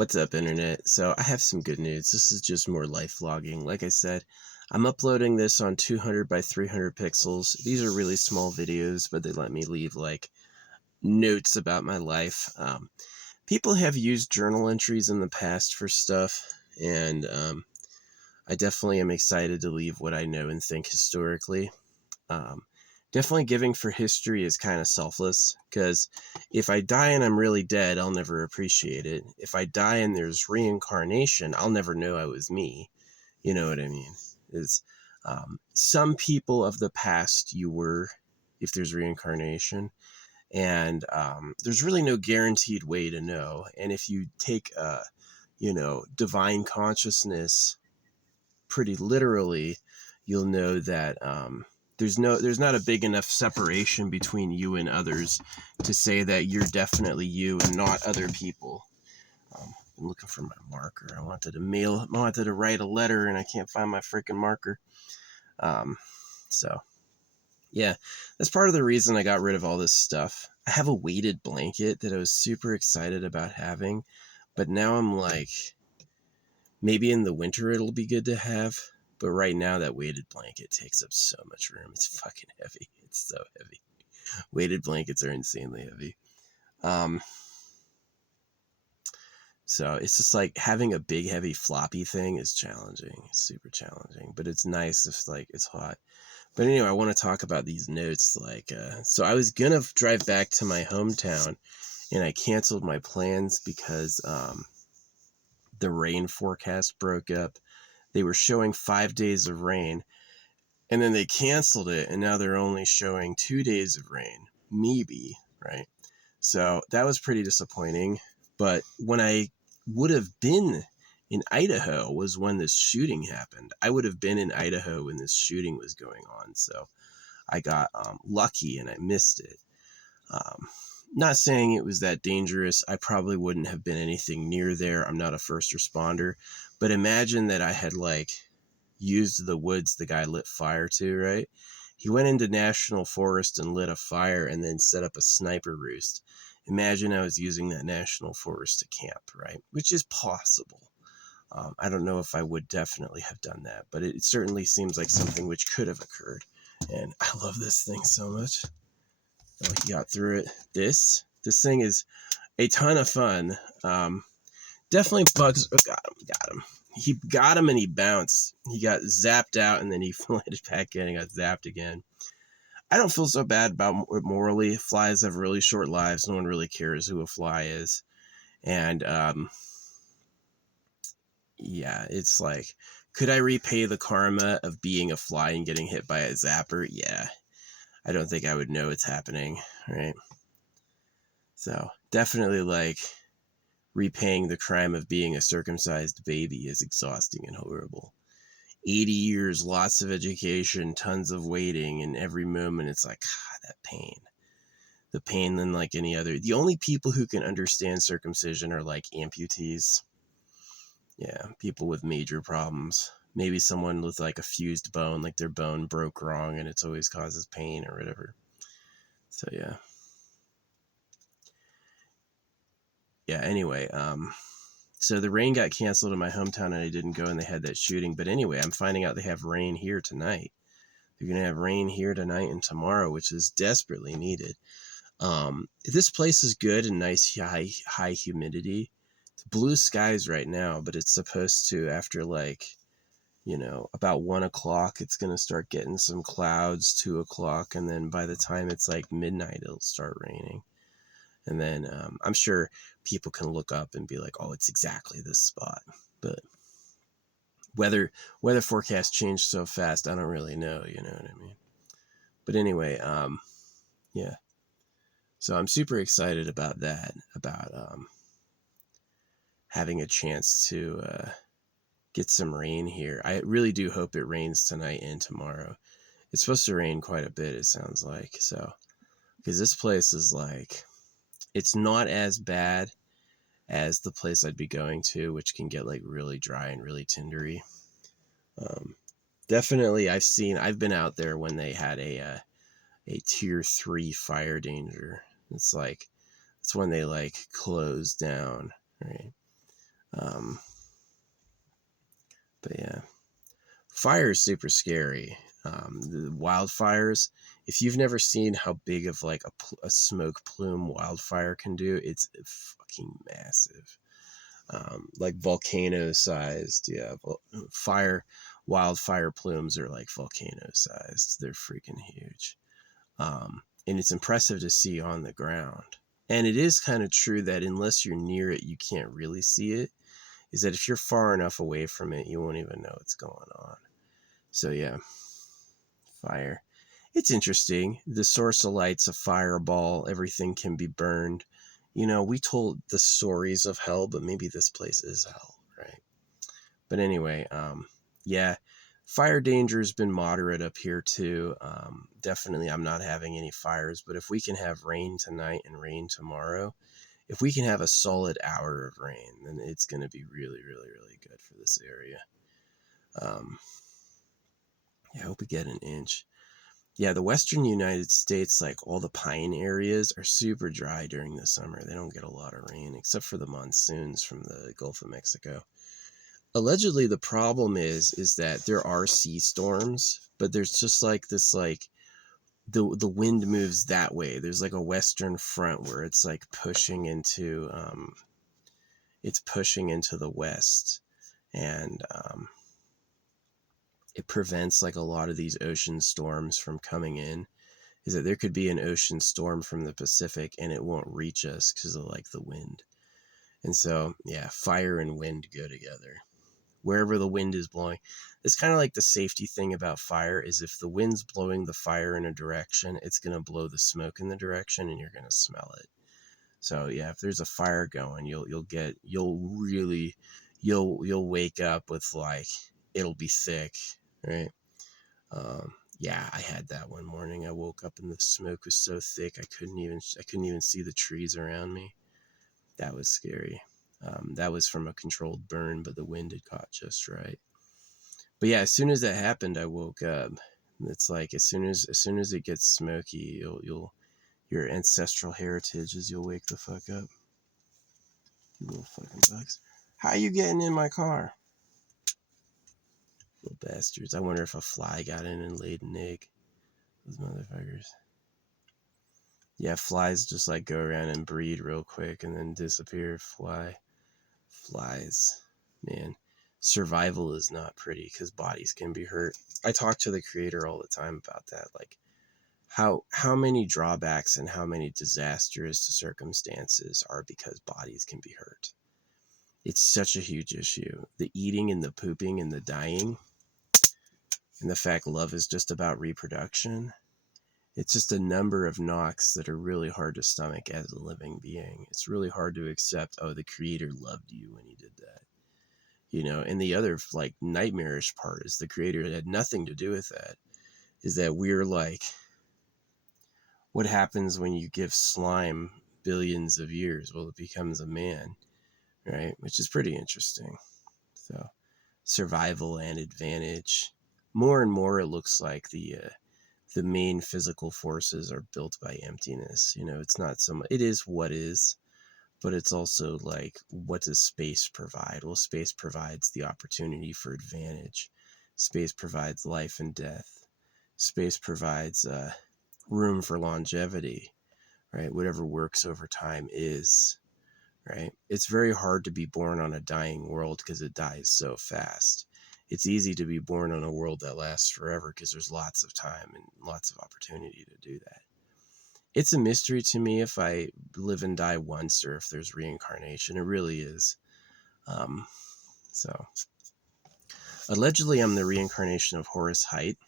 What's up, internet? So I have some good news. This is just more life vlogging. Like I said, I'm uploading this on 200 by 300 pixels. These are really small videos, but they let me leave like notes about my life. People have used journal entries in the past for stuff, and I definitely am excited to leave what I know and think historically. Um, Definitely giving for history is kind of selfless, because if I die and I'm really dead, I'll never appreciate it. If I die and there's reincarnation, I'll never know I was me. You know what I mean? Is some people of the past you were, if there's reincarnation, and there's really no guaranteed way to know. And if you take divine consciousness pretty literally, you'll know that there's not a big enough separation between you and others to say that you're definitely you and not other people. I'm looking for my marker. I wanted to write a letter and I can't find my freaking marker. So yeah, that's part of the reason I got rid of all this stuff. I have a weighted blanket that I was super excited about having, but now I'm like, maybe in the winter it'll be good to have. But right now, that weighted blanket takes up so much room. It's fucking heavy. It's so heavy. Weighted blankets are insanely heavy. So it's just like having a big, heavy, floppy thing is challenging. It's super challenging. But it's nice if like it's hot. But anyway, I want to talk about these notes. So I was going to drive back to my hometown, and I canceled my plans because the rain forecast broke up. They were showing 5 days of rain, and then they canceled it, and now they're only showing 2 days of rain, maybe, right? So that was pretty disappointing. But when I would have been in Idaho was when this shooting happened. I would have been in Idaho when this shooting was going on. So I got lucky and I missed it. Not saying it was that dangerous. I probably wouldn't have been anything near there. I'm not a first responder. But imagine that I had used the woods the guy lit fire to, right? He went into national forest and lit a fire and then set up a sniper roost. Imagine I was using that national forest to camp, right? Which is possible. I don't know if I would definitely have done that, but it certainly seems like something which could have occurred. And I love this thing so much. Oh, he got through it. This thing is a ton of fun. Definitely bugs. Oh, got him. He got him and he bounced. He got zapped out and then he landed back in and got zapped again. I don't feel so bad about it morally. Flies have really short lives. No one really cares who a fly is. And yeah, it's like, could I repay the karma of being a fly and getting hit by a zapper? Yeah. I don't think I would know it's happening, right? So definitely repaying the crime of being a circumcised baby is exhausting and horrible. 80 years, lots of education, tons of waiting, and every moment it's like, that pain. The pain than like any other. The only people who can understand circumcision are like amputees. Yeah, people with major problems. Maybe someone with like a fused bone, like their bone broke wrong and it's always causes pain or whatever. So yeah. Yeah, anyway, so the rain got canceled in my hometown and I didn't go and they had that shooting. But anyway, I'm finding out they have rain here tonight. They're going to have rain here tonight and tomorrow, which is desperately needed. This place is good and nice, high humidity. It's blue skies right now, but it's supposed to, after about 1 o'clock, it's going to start getting some clouds, 2 o'clock. And then by the time it's like midnight, it'll start raining. And then I'm sure people can look up and be like, oh, it's exactly this spot. But weather forecasts change so fast, I don't really know, you know what I mean? But anyway, yeah. So I'm super excited about that, about having a chance to get some rain here. I really do hope it rains tonight and tomorrow. It's supposed to rain quite a bit, it sounds like. So, because this place is it's not as bad as the place I'd be going to, which can get really dry and really tindery. Definitely, I've been out there when they had a tier 3 fire danger. It's when they closed down, right? Fire is super scary. The wildfires, if you've never seen how big of like a smoke plume wildfire can do, it's fucking massive. Like volcano sized. Yeah, wildfire plumes are like volcano sized. They're freaking huge. And it's impressive to see on the ground. And it is kind of true that unless you're near it, you can't really see it. Is that if you're far enough away from it, you won't even know what's going on. So yeah, fire. It's interesting. The source of light's a fireball. Everything can be burned. You know, we told the stories of hell, but maybe this place is hell, right? But anyway, yeah, fire danger has been moderate up here too. Definitely, I'm not having any fires, but if we can have rain tonight and rain tomorrow, if we can have a solid hour of rain, then it's going to be really, really, really good for this area. I hope we get an inch. Yeah, the western United States, like all the pine areas, are super dry during the summer. They don't get a lot of rain, except for the monsoons from the Gulf of Mexico. Allegedly, the problem is that there are sea storms, but there's just like this, like the wind moves that way. There's like a western front where it's like pushing into the west, and it prevents like a lot of these ocean storms from coming in. Is that there could be an ocean storm from the Pacific and it won't reach us because of like the wind. And so, yeah, fire and wind go together. Wherever the wind is blowing, it's kind of like the safety thing about fire is if the wind's blowing the fire in a direction, it's going to blow the smoke in the direction and you're going to smell it. So yeah, if there's a fire going, you'll wake up with like, it'll be thick, right? Yeah, I had that one morning. I woke up and the smoke was so thick I couldn't even see the trees around me. That was scary. That was from a controlled burn, but the wind had caught just right. But yeah, as soon as that happened, I woke up. It's like as soon as it gets smoky, you'll your ancestral heritage is you'll wake the fuck up. You little fucking bugs. How you getting in my car? Little bastards. I wonder if a fly got in and laid an egg. Those motherfuckers. Yeah, flies just like go around and breed real quick and then disappear. Flies, man. Survival is not pretty because bodies can be hurt. I talk to the creator all the time about that. Like how many drawbacks and how many disastrous circumstances are because bodies can be hurt. It's such a huge issue. The eating and the pooping and the dying, and the fact love is just about reproduction. It's just a number of knocks that are really hard to stomach as a living being. It's really hard to accept, oh, the creator loved you when he did that. You know, and the other like nightmarish part is the creator had nothing to do with that. Is that we're like, what happens when you give slime billions of years? Well, it becomes a man, right? Which is pretty interesting. So survival and advantage. More and more, it looks like the main physical forces are built by emptiness. You know, it's not so much, it is what is, but it's also like, what does space provide? Well, space provides the opportunity for advantage. Space provides life and death. Space provides room for longevity, right? Whatever works over time is, right? It's very hard to be born on a dying world because it dies so fast. It's easy to be born on a world that lasts forever because there's lots of time and lots of opportunity to do that. It's a mystery to me if I live and die once or if there's reincarnation. It really is. So, allegedly, I'm the reincarnation of Horus Height.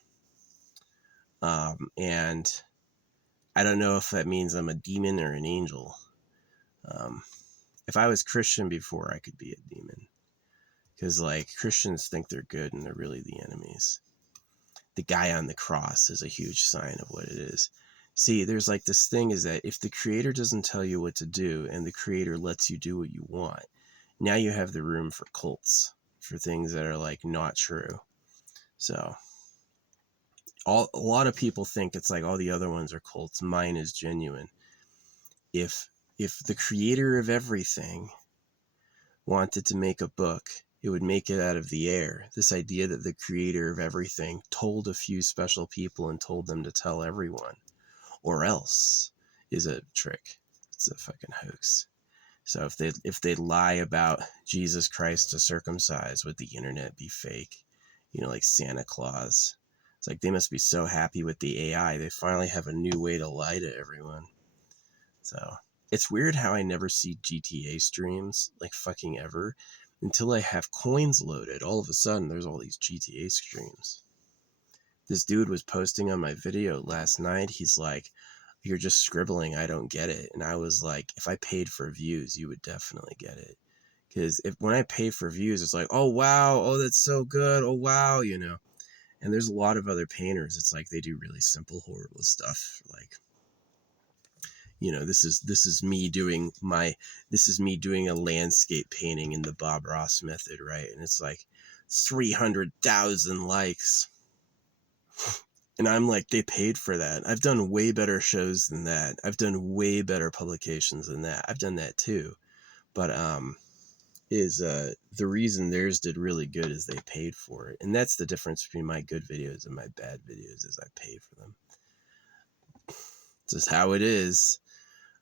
And I don't know if that means I'm a demon or an angel. If I was Christian before, I could be a demon. Because, like, Christians think they're good and they're really the enemies. The guy on the cross is a huge sign of what it is. See, there's like this thing is that if the creator doesn't tell you what to do and the creator lets you do what you want, now you have the room for cults, for things that are like not true. So a lot of people think it's like all the other ones are cults. Mine is genuine. If the creator of everything wanted to make a book it would make it out of the air. This idea that the creator of everything told a few special people and told them to tell everyone, or else, is a trick. It's a fucking hoax. So if they lie about Jesus Christ to circumcise, would the internet be fake? You know, like Santa Claus. It's like they must be so happy with the AI. They finally have a new way to lie to everyone. So it's weird how I never see GTA streams, like fucking ever, until I have coins loaded. All of a sudden, there's all these GTA streams. This dude was posting on my video last night. He's like, "You're just scribbling. I don't get it." And I was like, if I paid for views, you would definitely get it. Because when I pay for views, it's like, oh, wow. Oh, that's so good. Oh, wow. You know, and there's a lot of other painters. It's like they do really simple, horrible stuff. Like, you know, this is me doing a landscape painting in the Bob Ross method, right? And it's like 300,000 likes. And I'm like, they paid for that. I've done way better shows than that. I've done way better publications than that. I've done that too. But the reason theirs did really good is they paid for it. And that's the difference between my good videos and my bad videos, is I pay for them. It's just how it is.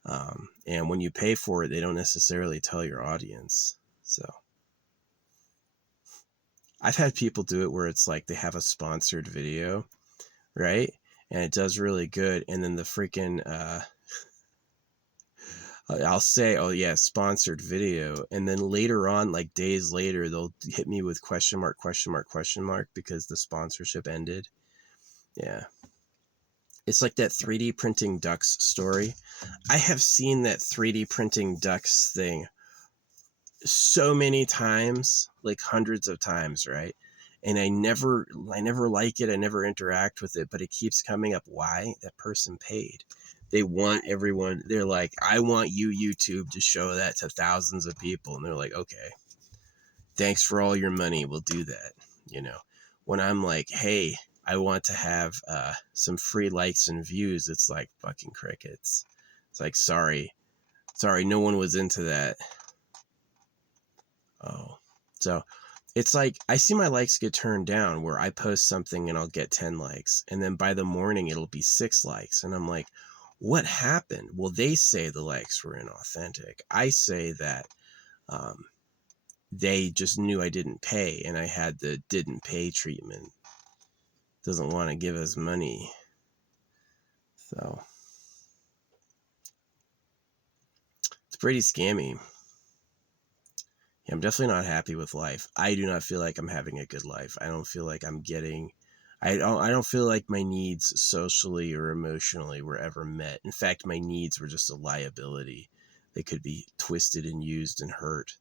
And when you pay for it, they don't necessarily tell your audience. So I've had people do it where it's like they have a sponsored video, right? And it does really good. And then the freaking, I'll say, oh yeah, sponsored video. And then later on, like days later, they'll hit me with question mark, because the sponsorship ended. Yeah. It's like that 3D printing ducks story. I have seen that 3D printing ducks thing so many times, like hundreds of times, right? And I never like it. I never interact with it, but it keeps coming up. Why? That person paid. They want everyone. They're like, I want you, YouTube, to show that to thousands of people. And they're like, okay, thanks for all your money. We'll do that. You know, when I'm like, hey, I want to have some free likes and views, it's like fucking crickets. It's like, sorry, no one was into that. Oh, so it's like I see my likes get turned down where I post something and I'll get 10 likes. And then by the morning, it'll be 6 likes. And I'm like, what happened? Well, they say the likes were inauthentic. I say that they just knew I didn't pay and I had the didn't pay treatment. Doesn't want to give us money. So it's pretty scammy. Yeah, I'm definitely not happy with life. I do not feel like I'm having a good life. I don't feel like I'm getting, I don't feel like my needs socially or emotionally were ever met. In fact, my needs were just a liability. They could be twisted and used and hurt.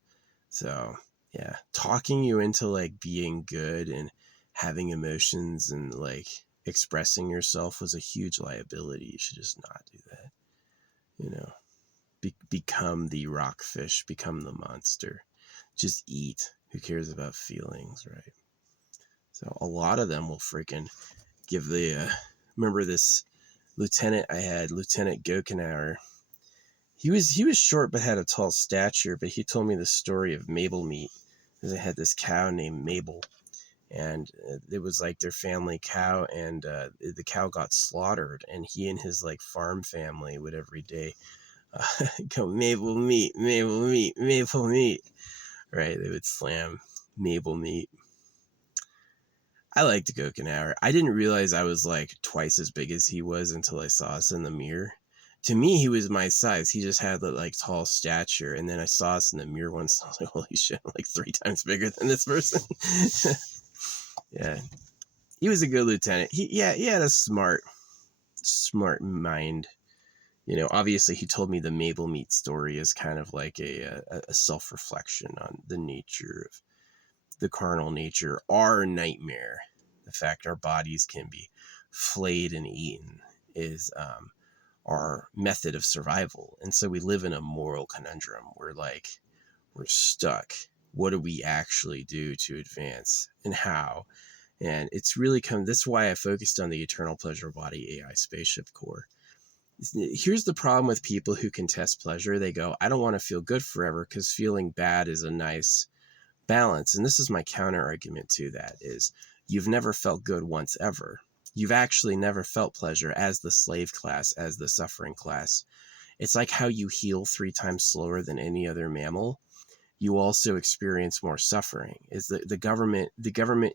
So yeah, talking you into like being good and having emotions and like expressing yourself was a huge liability. You should just not do that. You know, become the rockfish, become the monster. Just eat. Who cares about feelings, right? So a lot of them will freaking give the, remember this lieutenant I had, Lieutenant Gokenauer. He was short but had a tall stature, but he told me the story of Mabel meat. Because they had this cow named Mabel, and it was like their family cow, and the cow got slaughtered, and he and his like farm family would every day go, Mabel meat, Mabel meat, Mabel meat. Right? They would slam Mabel meat. I liked Gokenauer. I didn't realize I was like twice as big as he was until I saw us in the mirror. To me, he was my size. He just had the like tall stature. And then I saw us in the mirror once. And I was like, holy shit, I'm like 3 times bigger than this person. Yeah. He was a good lieutenant. He had a smart mind. You know, obviously he told me the Mabel meat story is kind of like a self-reflection on the nature of the carnal nature, our nightmare. The fact our bodies can be flayed and eaten is our method of survival. And so we live in a moral conundrum where like we're stuck. What do we actually do to advance and how? And it's really that's why I focused on the Eternal Pleasure Body AI Spaceship Core. Here's the problem with people who contest pleasure. They go, I don't want to feel good forever because feeling bad is a nice balance. And this is my counter argument to that is you've never felt good once ever. You've actually never felt pleasure as the slave class, as the suffering class. It's like how you heal 3 times slower than any other mammal. You also experience more suffering. Is the government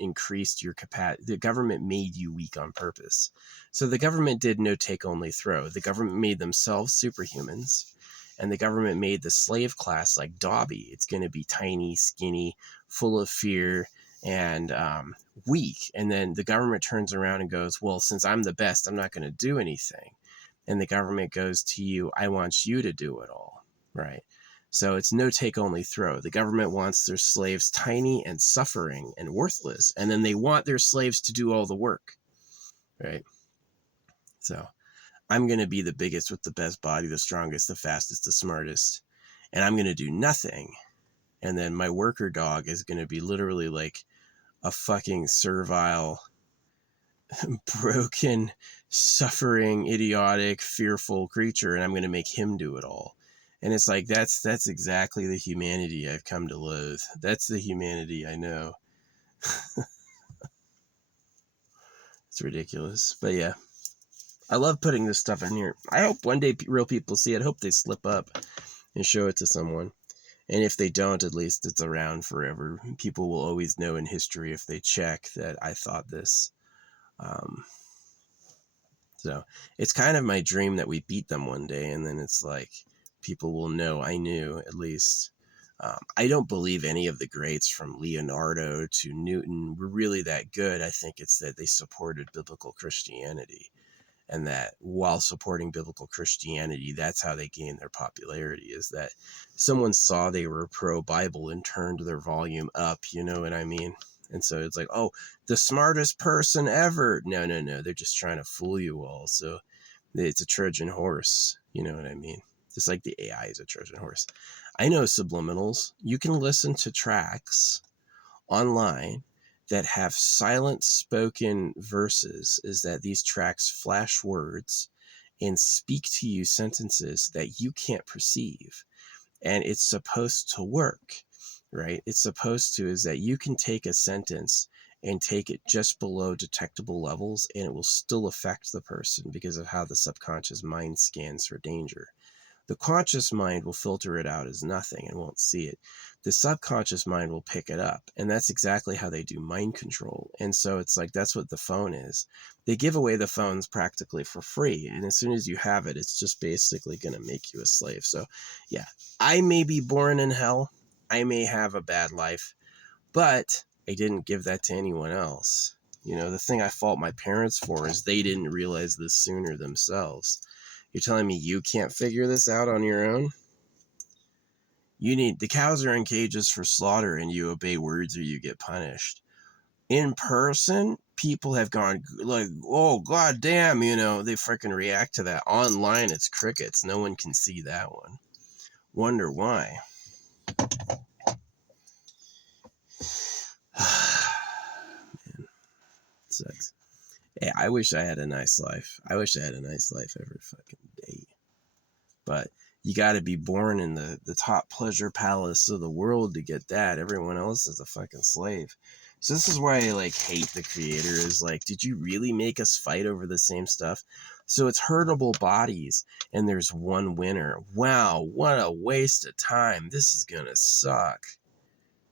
increased your capacity. The government made you weak on purpose. So the government did no take only throw. The government made themselves superhumans, and the government made the slave class like Dobby. It's going to be tiny, skinny, full of fear, and weak. And then the government turns around and goes, well, since I'm the best, I'm not going to do anything. And the government goes to you, I want you to do it all, right? So it's no take only throw. The government wants their slaves tiny and suffering and worthless, and then they want their slaves to do all the work, right? So I'm going to be the biggest with the best body, the strongest, the fastest, the smartest, and I'm going to do nothing. And then my worker dog is going to be literally like a fucking servile, broken, suffering, idiotic, fearful creature, and I'm going to make him do it all. And it's like that's exactly the humanity I've come to loathe. That's the humanity I know. It's ridiculous. But yeah, I love putting this stuff in here. I hope one day real people see it. I hope they slip up and show it to someone. And if they don't, at least it's around forever. People will always know in history if they check that I thought this. So it's kind of my dream that we beat them one day, and then it's like people will know I knew at least. I don't believe any of the greats from Leonardo to Newton were really that good. I think it's that they supported biblical Christianity, and that while supporting biblical Christianity, that's how they gained their popularity, is that someone saw they were pro-Bible and turned their volume up, you know what I mean? And so it's like, oh, the smartest person ever. No, they're just trying to fool you all. So it's a Trojan horse, you know what I mean? Just like the AI is a Trojan horse. I know subliminals. You can listen to tracks online that have silent spoken verses, is that these tracks flash words and speak to you sentences that you can't perceive. And it's supposed to work, right? It's supposed to, is that you can take a sentence and take it just below detectable levels and it will still affect the person because of how the subconscious mind scans for danger. The conscious mind will filter it out as nothing and won't see it. The subconscious mind will pick it up. And that's exactly how they do mind control. And so it's like, that's what the phone is. They give away the phones practically for free. And as soon as you have it, it's just basically going to make you a slave. So yeah, I may be born in hell. I may have a bad life, but I didn't give that to anyone else. You know, the thing I fault my parents for is they didn't realize this sooner themselves. You're telling me you can't figure this out on your own? The cows are in cages for slaughter and you obey words or you get punished. In person, people have gone like, oh, god damn, you know, they freaking react to that. Online, it's crickets. No one can see that one. Wonder why. Man, sucks. Hey, I wish I had a nice life. I wish I had a nice life every fucking day. But you got to be born in the top pleasure palace of the world to get that. Everyone else is a fucking slave. So this is why I like hate the creator, is like, did you really make us fight over the same stuff? So it's hurtable bodies and there's one winner. Wow, what a waste of time. This is gonna suck.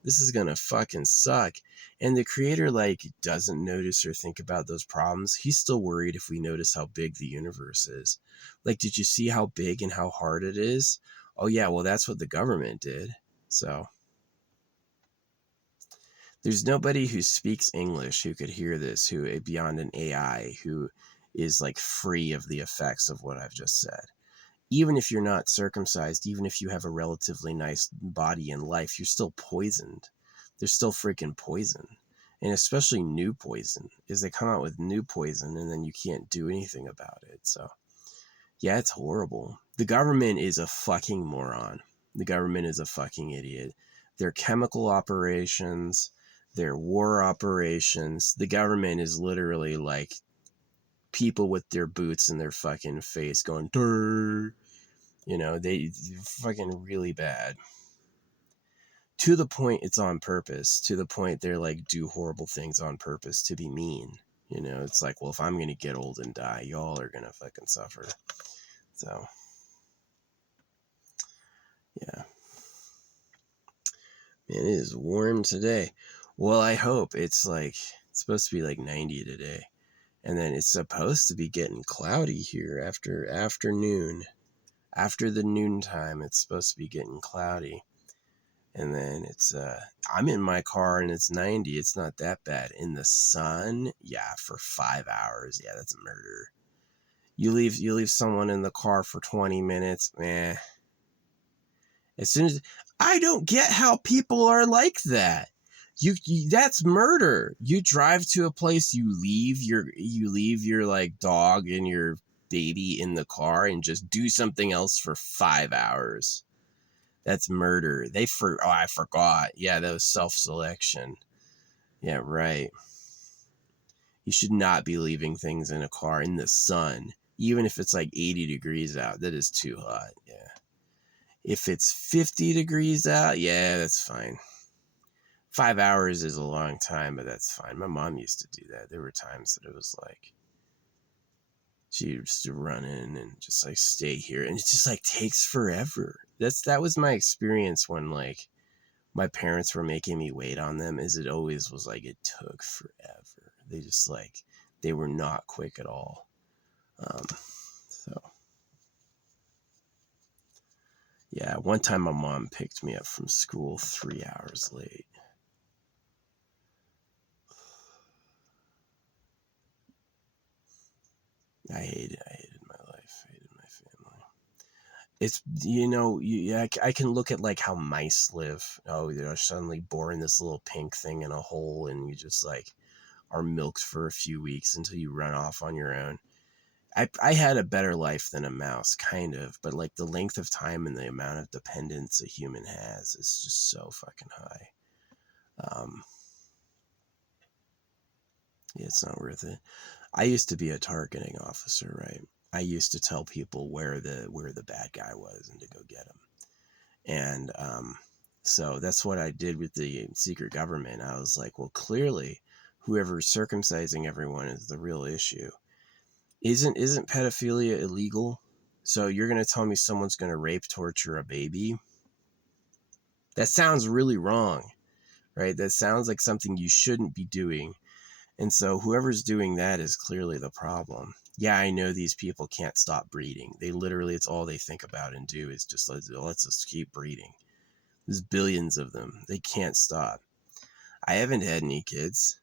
This is gonna fucking suck. And the creator like doesn't notice or think about those problems. He's still worried if we notice how big the universe is. Like, did you see how big and how hard it is? Oh yeah, well that's what the government did. So there's nobody who speaks English who could hear this, who beyond an AI, who is like free of the effects of what I've just said. Even if you're not circumcised, even if you have a relatively nice body and life, you're still poisoned. There's still freaking poison. And especially new poison, is they come out with new poison and then you can't do anything about it. So yeah, it's horrible. The government is a fucking moron. The government is a fucking idiot. Their chemical operations, their war operations, the government is literally like people with their boots in their fucking face going, Durr. You know, they're fucking really bad. to the point it's on purpose, to the point they're like do horrible things on purpose to be mean. You know, it's like, well, if I'm going to get old and die, y'all are going to fucking suffer. So, yeah. Man, it is warm today. Well, I hope it's supposed to be like 90 today. And then it's supposed to be getting cloudy here after afternoon. After the noontime, it's supposed to be getting cloudy. And then it's, I'm in my car and it's 90. It's not that bad. In the sun, yeah, for 5 hours. Yeah, that's murder. You leave someone in the car for 20 minutes, man. As soon as, I don't get how people are like that. You that's murder. You drive to a place, you leave your like dog and your baby in the car and just do something else for 5 hours. That's murder. I forgot. Yeah, that was self-selection. Yeah, right. You should not be leaving things in a car in the sun, even if it's like 80 degrees out. That is too hot. Yeah. If it's 50 degrees out, yeah, that's fine. 5 hours is a long time, but that's fine. My mom used to do that. There were times that it was like she used to run in and just like stay here, and it just like takes forever. That was my experience when like my parents were making me wait on them, is it always was like it took forever. They just like they were not quick at all. So yeah, one time my mom picked me up from school 3 hours late. I hated my life, hated my family. It's, you know, I can look at like how mice live. Oh, they're suddenly born this little pink thing in a hole, and you just like are milked for a few weeks until you run off on your own. I had a better life than a mouse, kind of, but like the length of time and the amount of dependence a human has is just so fucking high. Yeah, it's not worth it. I used to be a targeting officer, right? I used to tell people where the bad guy was and to go get him. And so that's what I did with the secret government. I was like, well, clearly, whoever's circumcising everyone is the real issue. Isn't pedophilia illegal? So you're gonna tell me someone's gonna rape, torture a baby? That sounds really wrong, right? That sounds like something you shouldn't be doing. And so whoever's doing that is clearly the problem. Yeah, I know these people can't stop breeding. They literally, it's all they think about and do is just let's just keep breeding. There's billions of them. They can't stop. I haven't had any kids,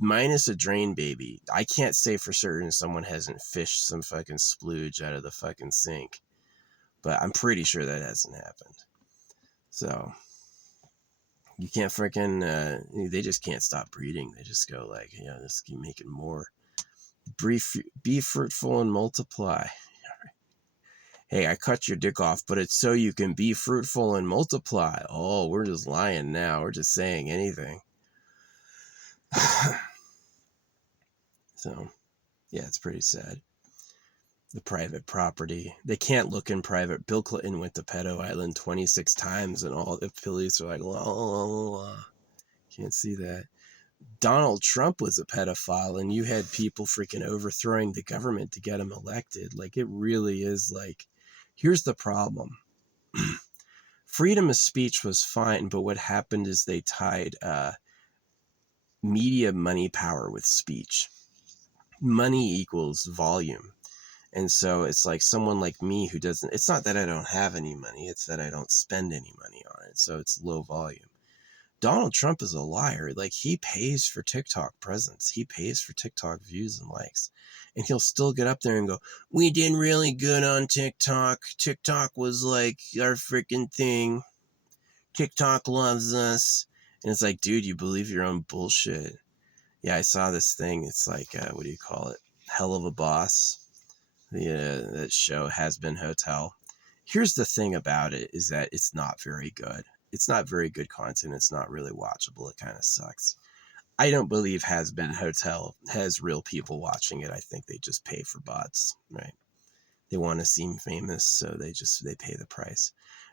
minus a drain baby. I can't say for certain someone hasn't fished some fucking splooge out of the fucking sink, but I'm pretty sure that hasn't happened. So you can't freaking, they just can't stop breeding. They just go like, you know, let's keep making more. Be fruitful and multiply. Hey, I cut your dick off, but it's so you can be fruitful and multiply. Oh, we're just lying now. We're just saying anything. So, yeah, it's pretty sad. The private property. They can't look in private. Bill Clinton went to Pedo Island 26 times, and all the police are like, la, la, la, la. Can't see that. Donald Trump was a pedophile, and you had people freaking overthrowing the government to get him elected. Like, it really is like, here's the problem. Freedom of speech was fine, but what happened is they tied media money power with speech. Money equals volume. And so it's like someone like me who doesn't, it's not that I don't have any money, it's that I don't spend any money on it. So it's low volume. Donald Trump is a liar. Like, he pays for TikTok presence. He pays for TikTok views and likes. And he'll still get up there and go, we did really good on TikTok. TikTok was like our freaking thing. TikTok loves us. And it's like, dude, you believe your own bullshit. Yeah, I saw this thing. It's like, what do you call it? Hell of a Boss. That show Has Been Hotel. Here's the thing about it is that it's not very good. It's not very good content. It's not really watchable. It kind of sucks. I don't believe Has Been Hotel has real people watching it. I think they just pay for bots, right? They want to seem famous, so they pay the price.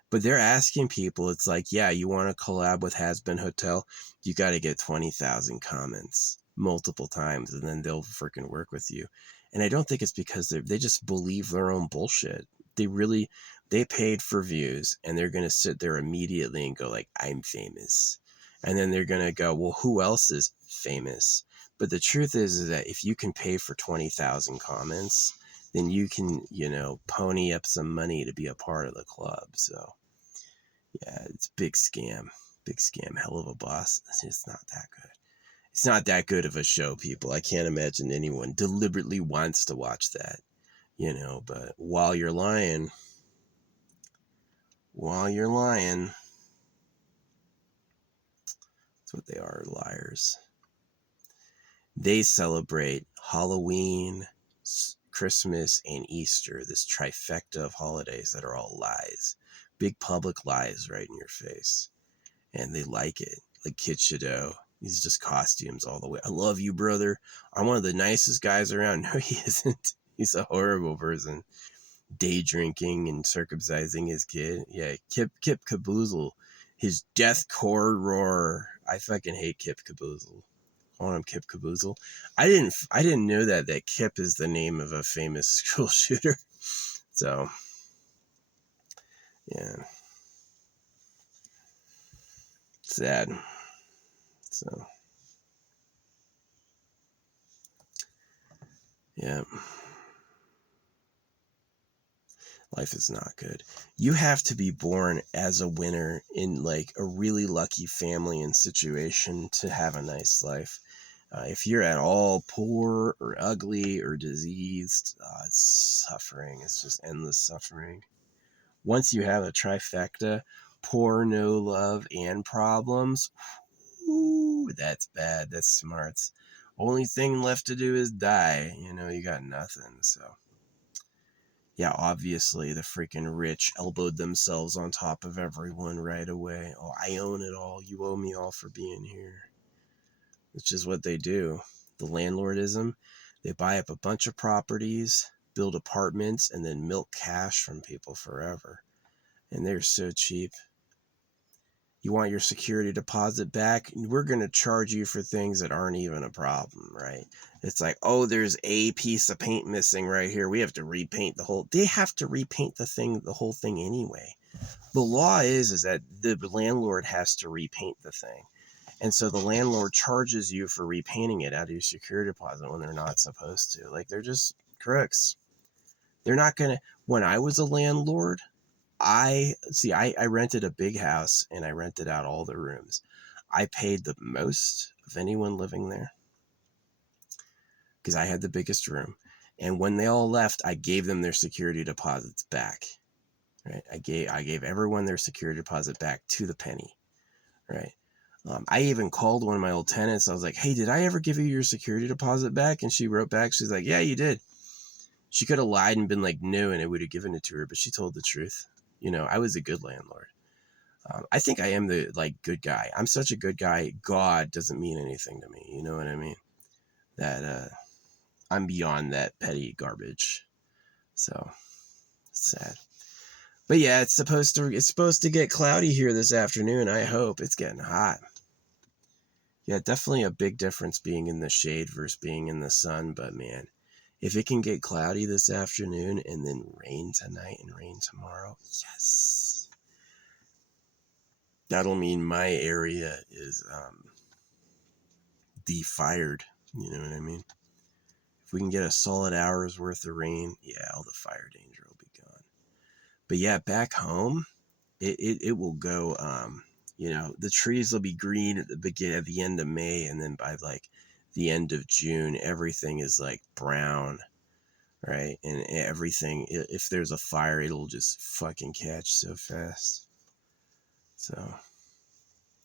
But they're asking people, it's like, yeah, you want to collab with Has Been Hotel, you got to get 20,000 comments multiple times, and then they'll freaking work with you. And I don't think it's because they just believe their own bullshit. They paid for views, and they're going to sit there immediately and go like, I'm famous. And then they're going to go, well, who else is famous? But the truth is that if you can pay for 20,000 comments, then you can, pony up some money to be a part of the club. So yeah, it's a big scam. Big scam. Hell of a boss. It's not that good. It's not that good of a show, people. I can't imagine anyone deliberately wants to watch that, but while you're lying, that's what they are, liars. They celebrate Halloween, Christmas, and Easter, this trifecta of holidays that are all lies. Big public lies right in your face. And they like it. Like Kid Shadow. He's just costumes all the way. I love you, brother. I'm one of the nicest guys around. No, he isn't. He's a horrible person. Day drinking and circumcising his kid. Yeah, Kip Caboozle. His deathcore roar. I fucking hate Kip Caboozle. On him, Kip Caboozle. I didn't know that Kip is the name of a famous school shooter. So yeah. Sad. So yeah. Life is not good. You have to be born as a winner in like a really lucky family and situation to have a nice life. If you're at all poor or ugly or diseased, it's suffering. It's just endless suffering. Once you have a trifecta, poor, no love, and problems, ooh, that's bad. That's smarts. Only thing left to do is die. You got nothing. So yeah, obviously the freaking rich elbowed themselves on top of everyone right away. Oh, I own it all. You owe me all for being here. Which is what they do. The landlordism. They buy up a bunch of properties, build apartments, and then milk cash from people forever. And they're so cheap. You want your security deposit back? We're going to charge you for things that aren't even a problem, right? It's like, oh, there's a piece of paint missing right here. We have to repaint they have to repaint the whole thing anyway. The law is that the landlord has to repaint the thing. And so the landlord charges you for repainting it out of your security deposit when they're not supposed to. Like, they're just crooks. They're not going to, when I was a landlord, I rented a big house and I rented out all the rooms. I paid the most of anyone living there because I had the biggest room. And when they all left, I gave them their security deposits back. Right? I gave everyone their security deposit back to the penny. Right? I even called one of my old tenants. I was like, hey, did I ever give you your security deposit back? And she wrote back. She's like, yeah, you did. She could have lied and been like, no, and I would have given it to her, but she told the truth. I was a good landlord. I think I am the good guy. I'm such a good guy. God doesn't mean anything to me. You know what I mean? That I'm beyond that petty garbage. So sad. But yeah, it's supposed to get cloudy here this afternoon. I hope. It's getting hot. Yeah, definitely a big difference being in the shade versus being in the sun. But man, if it can get cloudy this afternoon and then rain tonight and rain tomorrow, yes. That'll mean my area is defired. You know what I mean? If we can get a solid hour's worth of rain, yeah, all the fire danger will be gone. But yeah, back home, it will go. The trees will be green at the end of May, and then by the end of June, everything is brown, right? And everything, if there's a fire, it'll just fucking catch so fast. So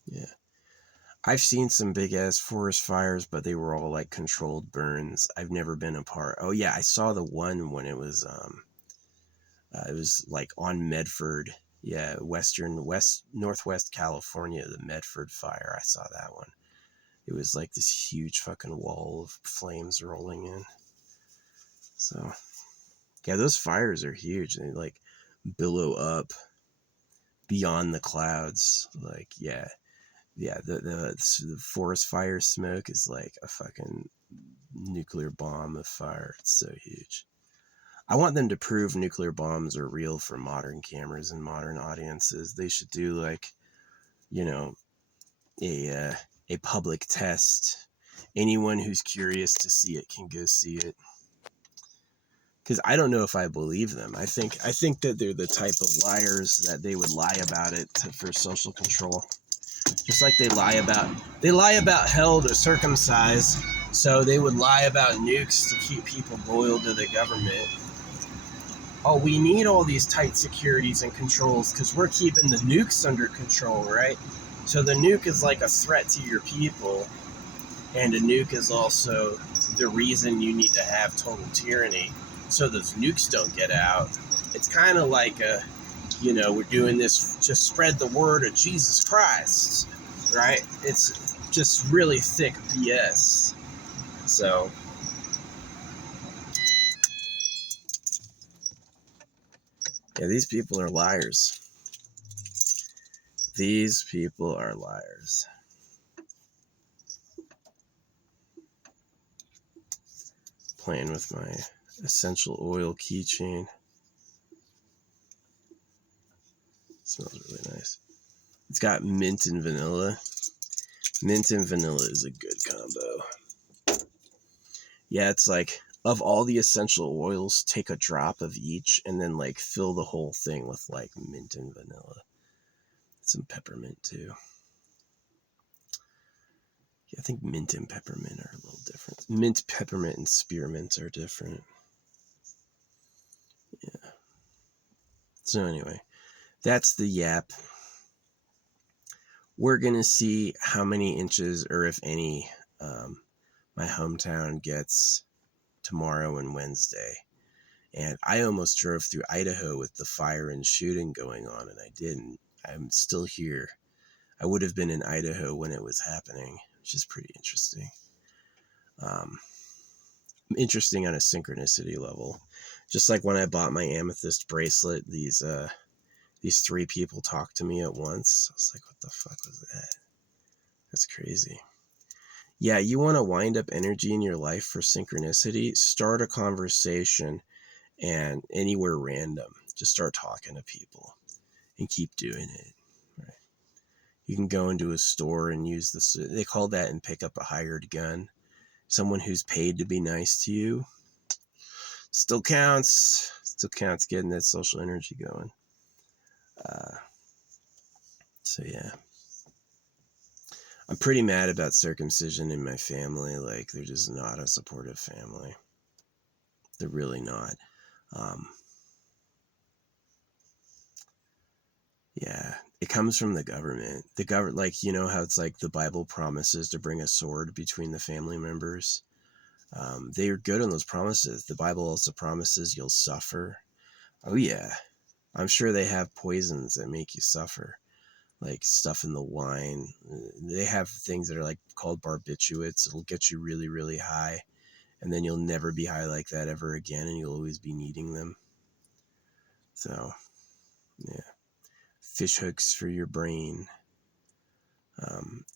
yeah. I've seen some big ass forest fires, but they were all controlled burns. I've never been a part. Oh yeah, I saw the one when it was on Medford. Yeah, Northwest California, the Medford fire. I saw that one. It was this huge fucking wall of flames rolling in. So yeah, those fires are huge. They billow up. beyond the clouds. Like, yeah, the forest fire smoke is like a fucking nuclear bomb of fire. It's so huge. I want them to prove nuclear bombs are real for modern cameras and modern audiences. They should do like, you know, a public test. Anyone who's curious to see it can go see it. Because I don't know if I believe them. I think that they're the type of liars that they would lie about it for social control. Just like they lie about hell to circumcise, so they would lie about nukes to keep people loyal to the government. Oh, we need all these tight securities and controls because we're keeping the nukes under control, right? So the nuke is like a threat to your people, and a nuke is also the reason you need to have total tyranny, so those nukes don't get out. It's kind of like we're doing this to spread the word of Jesus Christ, right? It's just really thick BS. So, yeah, these people are liars. These people are liars. Playing with my essential oil keychain. Smells really nice. It's got mint and vanilla. Mint and vanilla is a good combo. Yeah, it's like, of all the essential oils, take a drop of each and then like fill the whole thing with like mint and vanilla. Some peppermint too. Yeah, I think mint and peppermint are a little different. Mint, peppermint, and spearmint are different. Yeah. So anyway, that's the yap. We're going to see how many inches, or if any, my hometown gets tomorrow and Wednesday. And I almost drove through Idaho with the fire and shooting going on, and I didn't. I'm still here. I would have been in Idaho when it was happening, which is pretty interesting. Interesting on a synchronicity level. Just like when I bought my amethyst bracelet, these three people talked to me at once. I was like, what the fuck was that? That's crazy. Yeah, you want to wind up energy in your life for synchronicity? Start a conversation, and anywhere random, just start talking to people and keep doing it. Right? You can go into a store and use this. They call that and pick up a hired gun. Someone who's paid to be nice to you. Still counts. Still counts getting that social energy going. So yeah. I'm pretty mad about circumcision in my family. Like, they're just not a supportive family. They're really not. Yeah, it comes from the government. The government, like, you know how it's like the Bible promises to bring a sword between the family members? They're good on those promises. The Bible also promises you'll suffer. Oh yeah, I'm sure they have poisons that make you suffer, like stuff in the wine. They have things that are like called barbiturates. It'll get you really, really high, and then you'll never be high like that ever again, and you'll always be needing them. So, yeah. Fish hooks for your brain.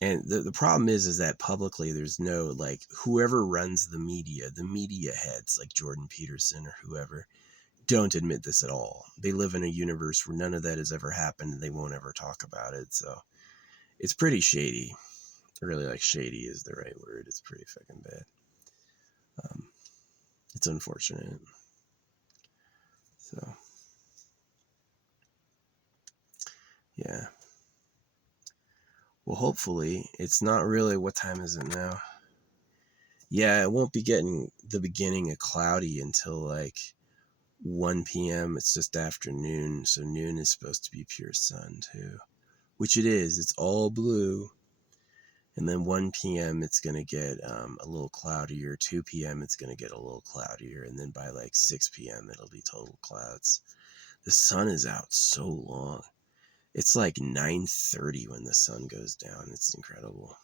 And the problem is that publicly there's no, like, whoever runs the media heads like Jordan Peterson or whoever, don't admit this at all. They live in a universe where none of that has ever happened, and they won't ever talk about it. So it's pretty shady. Really, like, shady is the right word. It's pretty fucking bad. It's unfortunate. So yeah. Well, hopefully it's not really, what time is it now? Yeah, it won't be getting the beginning of cloudy until like 1 p.m. It's just afternoon, so noon is supposed to be pure sun too, which it is. It's all blue. And then 1 p.m. it's going to get a little cloudier. 2 p.m. it's going to get a little cloudier. And then by like 6 p.m. it'll be total clouds. The sun is out so long. It's like 9:30 when the sun goes down. It's incredible.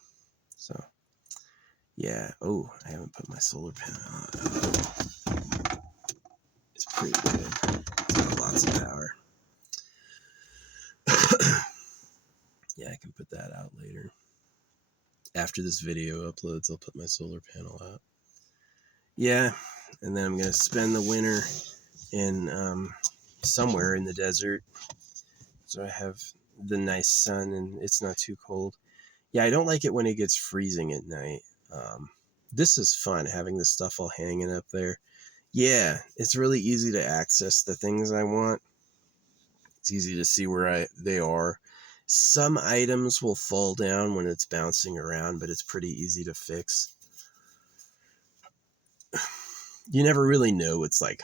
So, yeah. Oh, I haven't put my solar panel on. It's pretty good. It's got lots of power. can put that out later. After this video uploads, I'll put my solar panel out. Yeah, and then I'm going to spend the winter in somewhere in the desert. So I have the nice sun and it's not too cold. Yeah, I don't like it when it gets freezing at night. This is fun, having this stuff all hanging up there. Yeah, it's really easy to access the things I want. It's easy to see where they are. Some items will fall down when it's bouncing around, but it's pretty easy to fix. You never really know what's like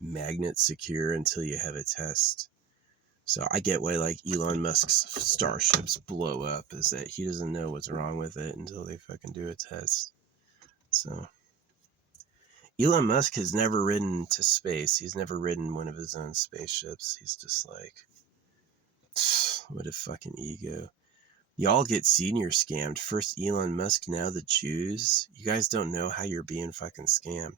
magnet secure until you have a test. So I get why like Elon Musk's starships blow up, is that he doesn't know what's wrong with it until they fucking do a test. So Elon Musk has never ridden to space. He's never ridden one of his own spaceships. He's just like, what a fucking ego. Y'all get senior scammed. First Elon Musk, now the Jews. You guys don't know how you're being fucking scammed.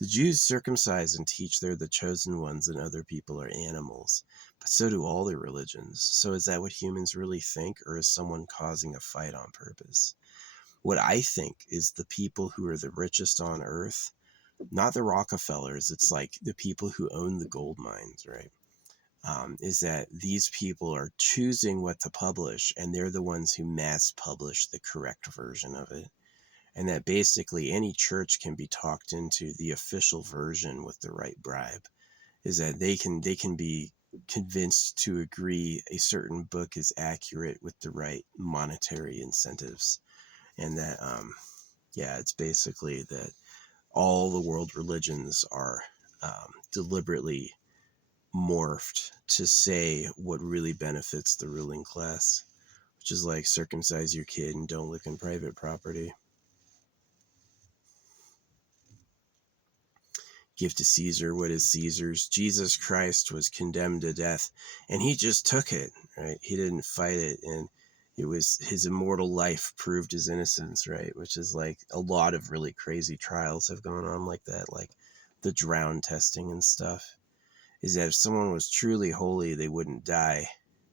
The Jews circumcise and teach they're the chosen ones and other people are animals. But so do all their religions. So is that what humans really think, or is someone causing a fight on purpose? What I think is the people who are the richest on earth, not the Rockefellers, it's like the people who own the gold mines, right? Is that these people are choosing what to publish, and they're the ones who mass publish the correct version of it. And that basically any church can be talked into the official version with the right bribe. Is that they can be convinced to agree a certain book is accurate with the right monetary incentives. And that, yeah, it's basically that all the world religions are deliberately morphed to say what really benefits the ruling class, which is like circumcise your kid and don't live in private property. Give to Caesar what is Caesar's. Jesus Christ was condemned to death and he just took it, right? He didn't fight it, and it was his immortal life proved his innocence, right? Which is like a lot of really crazy trials have gone on like that, like the drown testing and stuff. Is that if someone was truly holy, they wouldn't die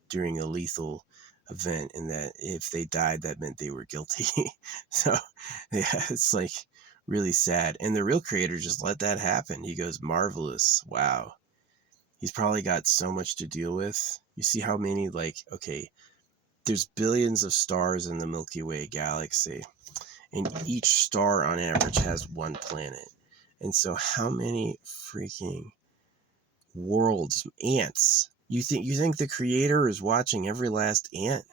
during a lethal event, and that if they died, that meant they were guilty. So, yeah, it's like really sad. And the real creator just let that happen. He goes, marvelous. Wow. He's probably got so much to deal with. You see how many, like, okay, there's billions of stars in the Milky Way galaxy, and each star on average has one planet. And so how many freaking worlds, ants? You think the creator is watching every last ant?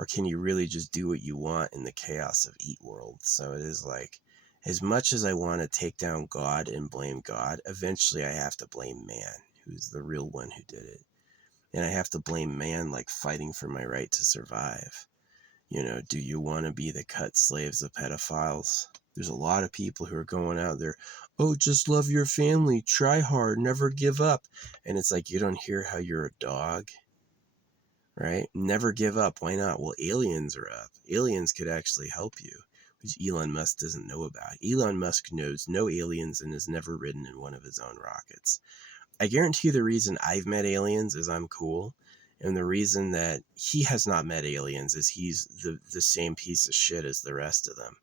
Or can you really just do what you want in the chaos of Eat World? So it is like, as much as I want to take down God and blame God, eventually I have to blame man, who's the real one who did it. And I have to blame man, like fighting for my right to survive. You know, do you want to be the cut slaves of pedophiles? There's a lot of people who are going out there, oh, just love your family, try hard, never give up. And it's like, you don't hear how you're a dog, right? Never give up. Why not? Well, aliens are up. Aliens could actually help you, which Elon Musk doesn't know about. Elon Musk knows no aliens and has never ridden in one of his own rockets. I guarantee the reason I've met aliens is I'm cool. And the reason that he has not met aliens is he's the same piece of shit as the rest of them.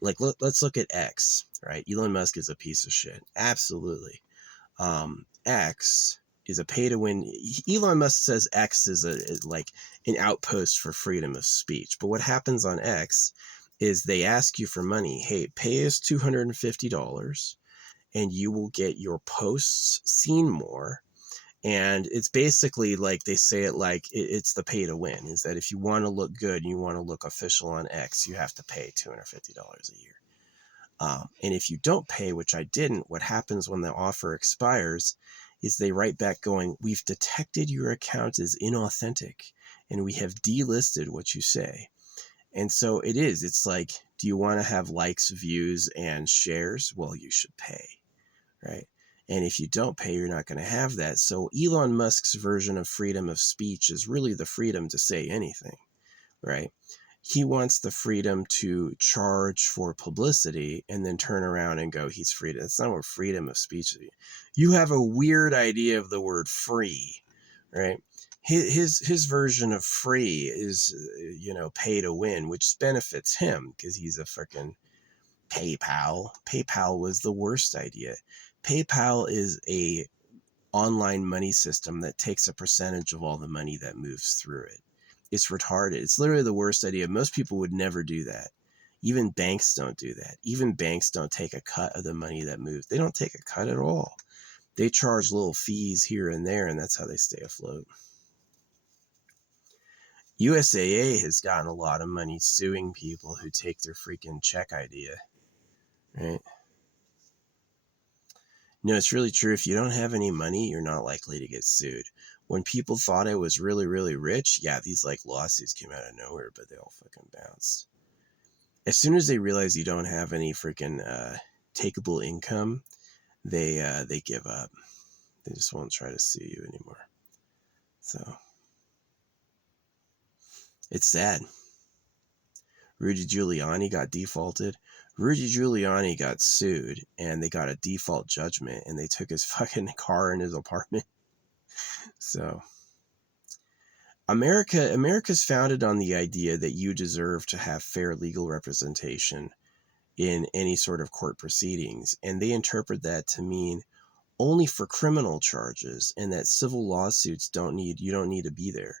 Like, let's look at X, right? Elon Musk is a piece of shit. Absolutely. X is a pay to win. Elon Musk says X is like an outpost for freedom of speech. But what happens on X is they ask you for money. Hey, pay us $250 and you will get your posts seen more. And it's basically like they say it like it's the pay to win, is that if you want to look good and you want to look official on X, you have to pay $250 a year. And if you don't pay, which I didn't, what happens when the offer expires is they write back going, we've detected your account is inauthentic and we have delisted what you say. And so it's like, do you want to have likes, views, and shares? Well, you should pay, right? And if you don't pay, you're not going to have that. So Elon Musk's version of freedom of speech is really the freedom to say anything, right? He wants the freedom to charge for publicity and then turn around and go, he's free. That's not what freedom of speech is. You have a weird idea of the word free, right? his version of free is, pay to win, which benefits him because he's a freaking PayPal. PayPal was the worst idea. PayPal is a online money system that takes a percentage of all the money that moves through it. It's retarded. It's literally the worst idea. Most people would never do that. Even banks don't do that. Even banks don't take a cut of the money that moves. They don't take a cut at all. They charge little fees here and there, and that's how they stay afloat. USAA has gotten a lot of money suing people who take their freaking check idea, right? No, it's really true. If you don't have any money, you're not likely to get sued. When people thought I was really, really rich, yeah, these like lawsuits came out of nowhere, but they all fucking bounced. As soon as they realize you don't have any freaking takeable income, they give up. They just won't try to sue you anymore. So it's sad. Rudy Giuliani got defaulted. Rudy Giuliani got sued, and they got a default judgment, and they took his fucking car and his apartment. So America's founded on the idea that you deserve to have fair legal representation in any sort of court proceedings, and they interpret that to mean only for criminal charges, and that civil lawsuits you don't need to be there.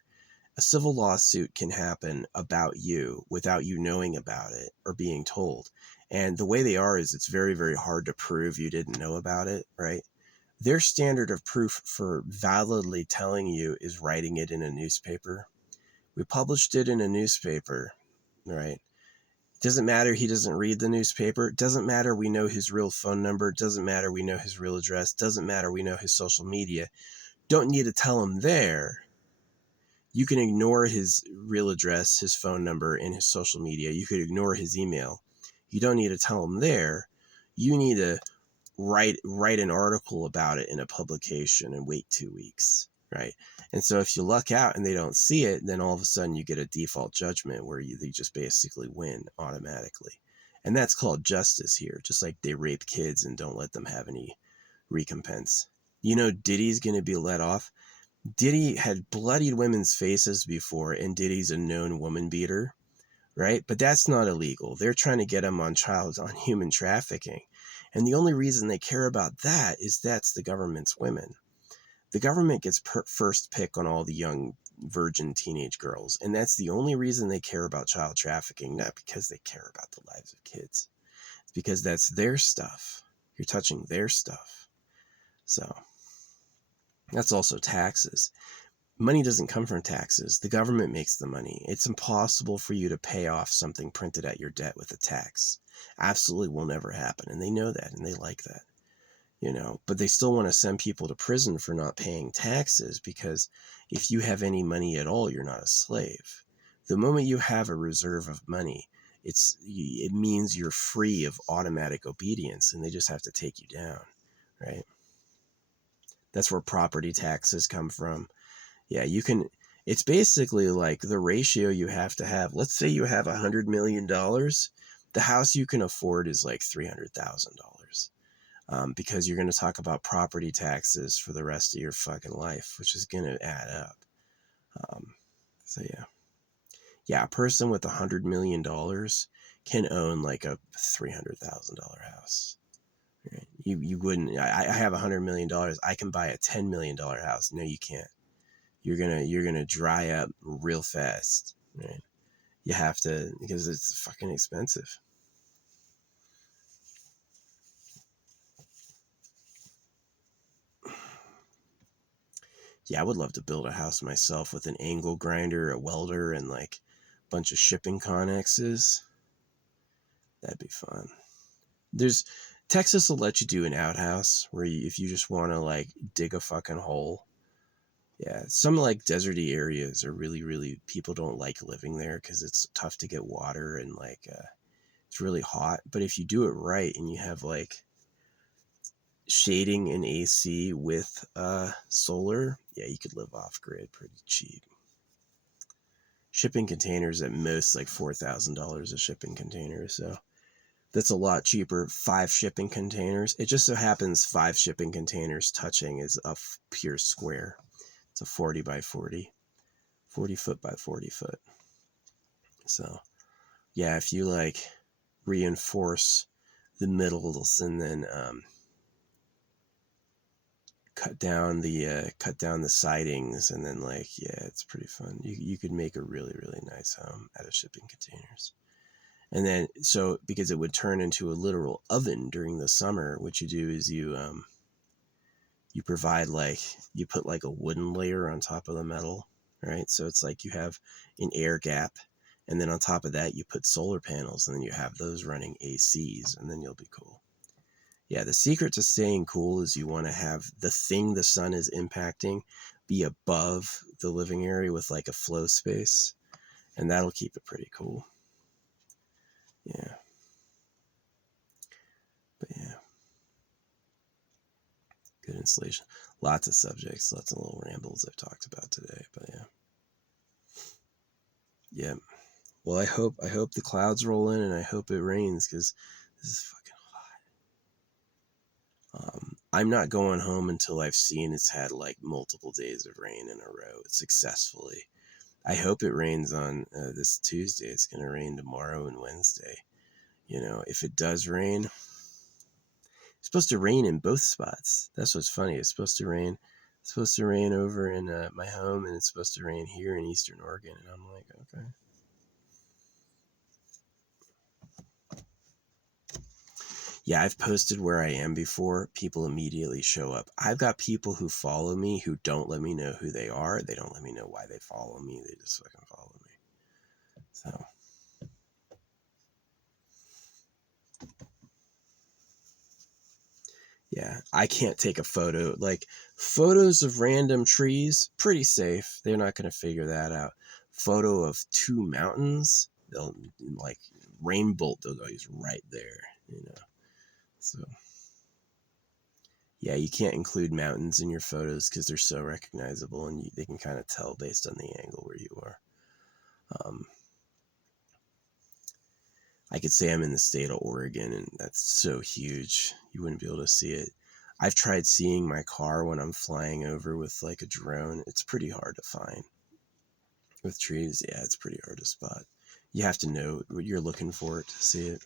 A civil lawsuit can happen about you without you knowing about it or being told. And the way they are is it's very, very hard to prove you didn't know about it, right? Their standard of proof for validly telling you is writing it in a newspaper. We published it in a newspaper, right? It doesn't matter he doesn't read the newspaper. It doesn't matter we know his real phone number. It doesn't matter we know his real address. It doesn't matter we know his social media. Don't need to tell him there. You can ignore his real address, his phone number, and his social media. You could ignore his email. You don't need to tell him there. You need to write an article about it in a publication and wait 2 weeks, right? And so if you luck out and they don't see it, then all of a sudden you get a default judgment where they just basically win automatically. And that's called justice here, just like they rape kids and don't let them have any recompense. Diddy's going to be let off. Diddy had bloodied women's faces before, and Diddy's a known woman beater, right? But that's not illegal. They're trying to get him on human trafficking. And the only reason they care about that is that's the government's women. The government gets first pick on all the young virgin teenage girls. And that's the only reason they care about child trafficking, not because they care about the lives of kids. It's because that's their stuff. You're touching their stuff. So that's also taxes. Money doesn't come from taxes. The government makes the money. It's impossible for you to pay off something printed at your debt with a tax. Absolutely will never happen. And they know that, and they like that, but they still want to send people to prison for not paying taxes, because if you have any money at all, you're not a slave. The moment you have a reserve of money, it means you're free of automatic obedience, and they just have to take you down, right? That's where property taxes come from. Yeah, it's basically like the ratio you have to have. Let's say you have $100 million. The house you can afford is like $300,000, because you're going to talk about property taxes for the rest of your fucking life, which is going to add up. So yeah, a person with $100 million can own like a $300,000 house. Right? You wouldn't. I have $100 million. I can buy a $10 million house. No, you can't. You're gonna dry up real fast, right? You have to, because it's fucking expensive. Yeah, I would love to build a house myself with an angle grinder, a welder, and like a bunch of shipping connexes. That'd be fun. Texas will let you do an outhouse where if you just want to like dig a fucking hole. Yeah, some like deserty areas are really, really, people don't like living there because it's tough to get water, and like it's really hot. But if you do it right and you have like shading and AC with solar, yeah, you could live off grid pretty cheap. Shipping containers at most like $4,000 a shipping container, so that's a lot cheaper. 5 shipping containers. It just so happens 5 shipping containers touching is a pure square. It's a 40 by 40. 40 foot by 40 foot. So yeah, if you like reinforce the middles and then cut down the sidings, and then like, yeah, it's pretty fun. You could make a really, really nice home out of shipping containers. And then, so because it would turn into a literal oven during the summer, what you do is you provide, like, you put like a wooden layer on top of the metal, right? So it's like you have an air gap, and then on top of that you put solar panels, and then you have those running ACs, and then you'll be cool. Yeah, the secret to staying cool is you want to have the thing the sun is impacting be above the living area with like a flow space, and that'll keep it pretty cool. Yeah. But yeah. Good insulation. Lots of subjects, lots of little rambles I've talked about today, but yeah. Yeah. Well, I hope the clouds roll in, and I hope it rains, because this is fucking hot. I'm not going home until I've seen it's had like multiple days of rain in a row successfully. I hope it rains on this Tuesday. It's going to rain tomorrow and Wednesday. You know, if it does rain, it's supposed to rain in both spots. That's what's funny. It's supposed to rain. It's supposed to rain over in my home, and it's supposed to rain here in Eastern Oregon. And I'm like, okay. Yeah, I've posted where I am before. People immediately show up. I've got people who follow me who don't let me know who they are. They don't let me know why they follow me. They just fucking follow me. So. Yeah, I can't take a photo. Like, photos of random trees, pretty safe. They're not going to figure that out. Photo of two mountains, they'll like rainbow those guys right there, you know. So yeah, you can't include mountains in your photos because they're so recognizable, and they can kind of tell based on the angle where you are. I could say I'm in the state of Oregon, and that's so huge you wouldn't be able to see it. I've tried seeing my car when I'm flying over with like a drone. It's pretty hard to find. With trees, yeah, it's pretty hard to spot. You have to know what you're looking for to see it.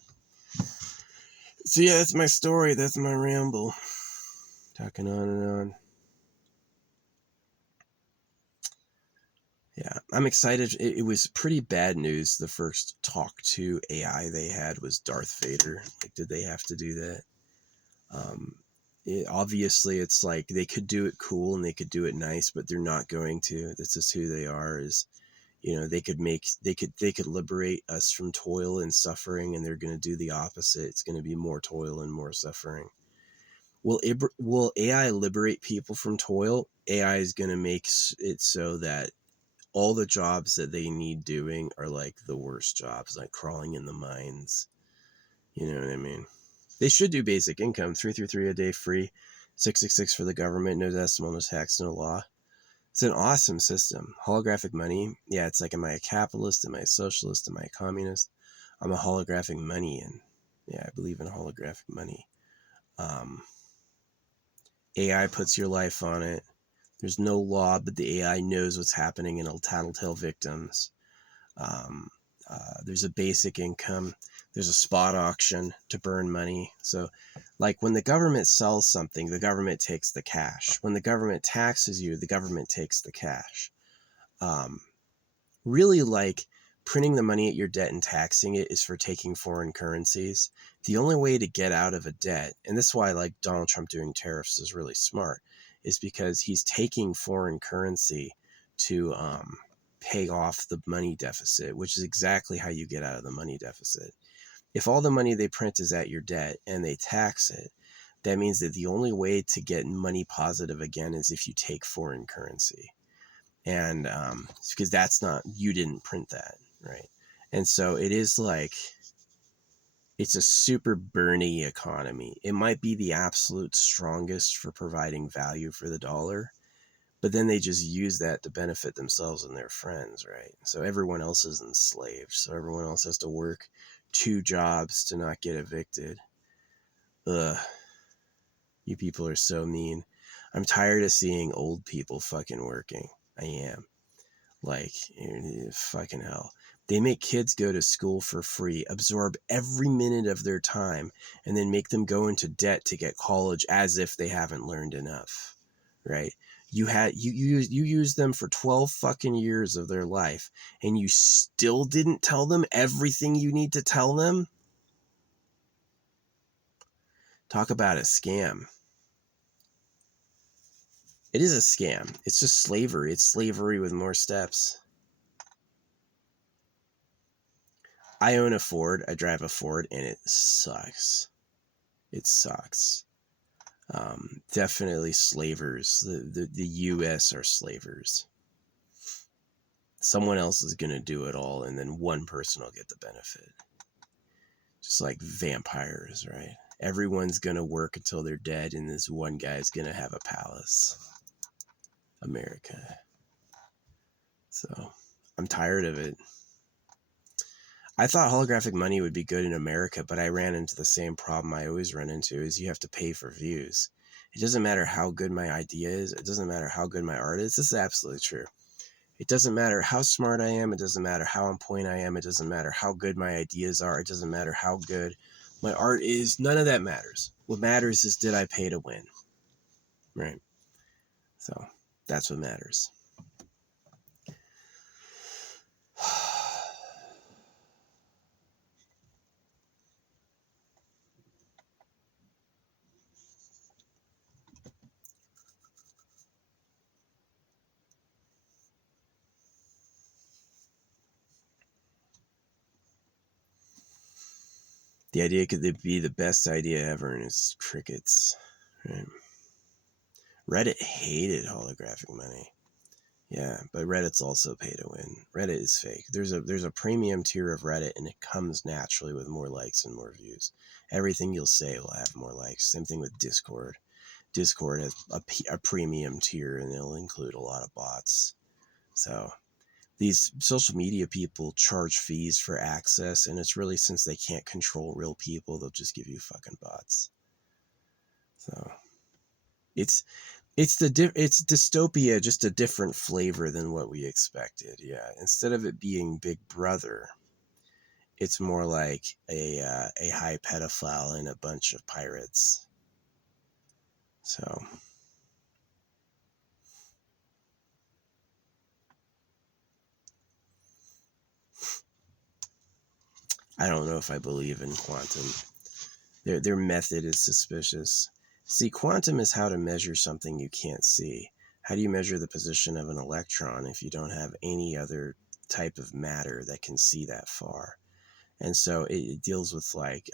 So yeah, that's my story. That's my ramble. Talking on and on. Yeah, I'm excited. It was pretty bad news. The first talk to AI they had was Darth Vader. Like, did they have to do that? Obviously, it's like they could do it cool and they could do it nice, but they're not going to. This is who they are. Is, you know, they could liberate us from toil and suffering, and they're going to do the opposite. It's going to be more toil and more suffering. Will AI liberate people from toil? AI is going to make it so that all the jobs that they need doing are like the worst jobs, like crawling in the mines. You know what I mean? They should do basic income, 333 a day free, 666 for the government, no decimal, no tax, no law. It's an awesome system. Holographic money, yeah, it's like, am I a capitalist? Am I a socialist? Am I a communist? I'm a holographic money, and yeah, I believe in holographic money. AI puts your life on it. There's no law, but the AI knows what's happening and it'll tattletale victims. There's a basic income. There's a spot auction to burn money. So, like, when the government sells something, the government takes the cash. When the government taxes you, the government takes the cash. Really, like, printing the money at your debt and taxing it is for taking foreign currencies. The only way to get out of a debt, and this is why, like, Donald Trump doing tariffs is really smart, is because he's taking foreign currency to pay off the money deficit, which is exactly how you get out of the money deficit. If all the money they print is at your debt and they tax it, that means that the only way to get money positive again is if you take foreign currency. And because that's not, you didn't print that, right? And so it is like, it's a super Bernie economy. It might be the absolute strongest for providing value for the dollar, but then they just use that to benefit themselves and their friends, right? So everyone else is enslaved. So everyone else has to work 2 jobs to not get evicted. Ugh. You people are so mean. I'm tired of seeing old people fucking working. I am. Like, fucking hell. They make kids go to school for free, absorb every minute of their time, and then make them go into debt to get college as if they haven't learned enough, right? You used them for 12 fucking years of their life, and you still didn't tell them everything you need to tell them? Talk about a scam. It is a scam. It's just slavery. It's slavery with more steps. I own a Ford. I drive a Ford, and it sucks. It sucks. Definitely slavers. The U.S. are slavers. Someone else is going to do it all, and then one person will get the benefit. Just like vampires, right? Everyone's going to work until they're dead, and this one guy's going to have a palace. America. So, I'm tired of it. I thought holographic money would be good in America, but I ran into the same problem I always run into, is you have to pay for views. It doesn't matter how good my idea is. It doesn't matter how good my art is. This is absolutely true. It doesn't matter how smart I am. It doesn't matter how on point I am. It doesn't matter how good my ideas are. It doesn't matter how good my art is. None of that matters. What matters is, did I pay to win? Right? So that's what matters. The idea could be the best idea ever, and it's crickets. Right? Reddit hated holographic money. Yeah, but Reddit's also pay to win. Reddit is fake. There's a premium tier of Reddit, and it comes naturally with more likes and more views. Everything you'll say will have more likes. Same thing with Discord. Discord has a premium tier, and it'll include a lot of bots. So these social media people charge fees for access, and it's really, since they can't control real people, they'll just give you fucking bots. So it's dystopia, just a different flavor than what we expected. Yeah, instead of it being Big Brother, it's more like a high pedophile and a bunch of pirates. So I don't know if I believe in quantum. Their method is suspicious. See, quantum is how to measure something you can't see. How do you measure the position of an electron if you don't have any other type of matter that can see that far? And so it deals with like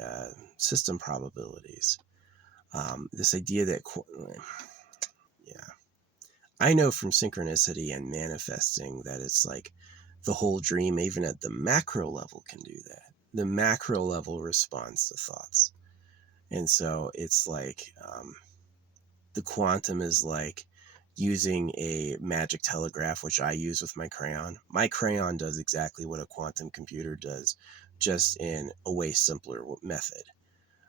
system probabilities. This idea that, yeah, I know from synchronicity and manifesting that it's like the whole dream, even at the macro level, can do that. The macro level responds to thoughts. And so it's like the quantum is like using a magic telegraph, which I use with my crayon. My crayon does exactly what a quantum computer does, just in a way simpler method.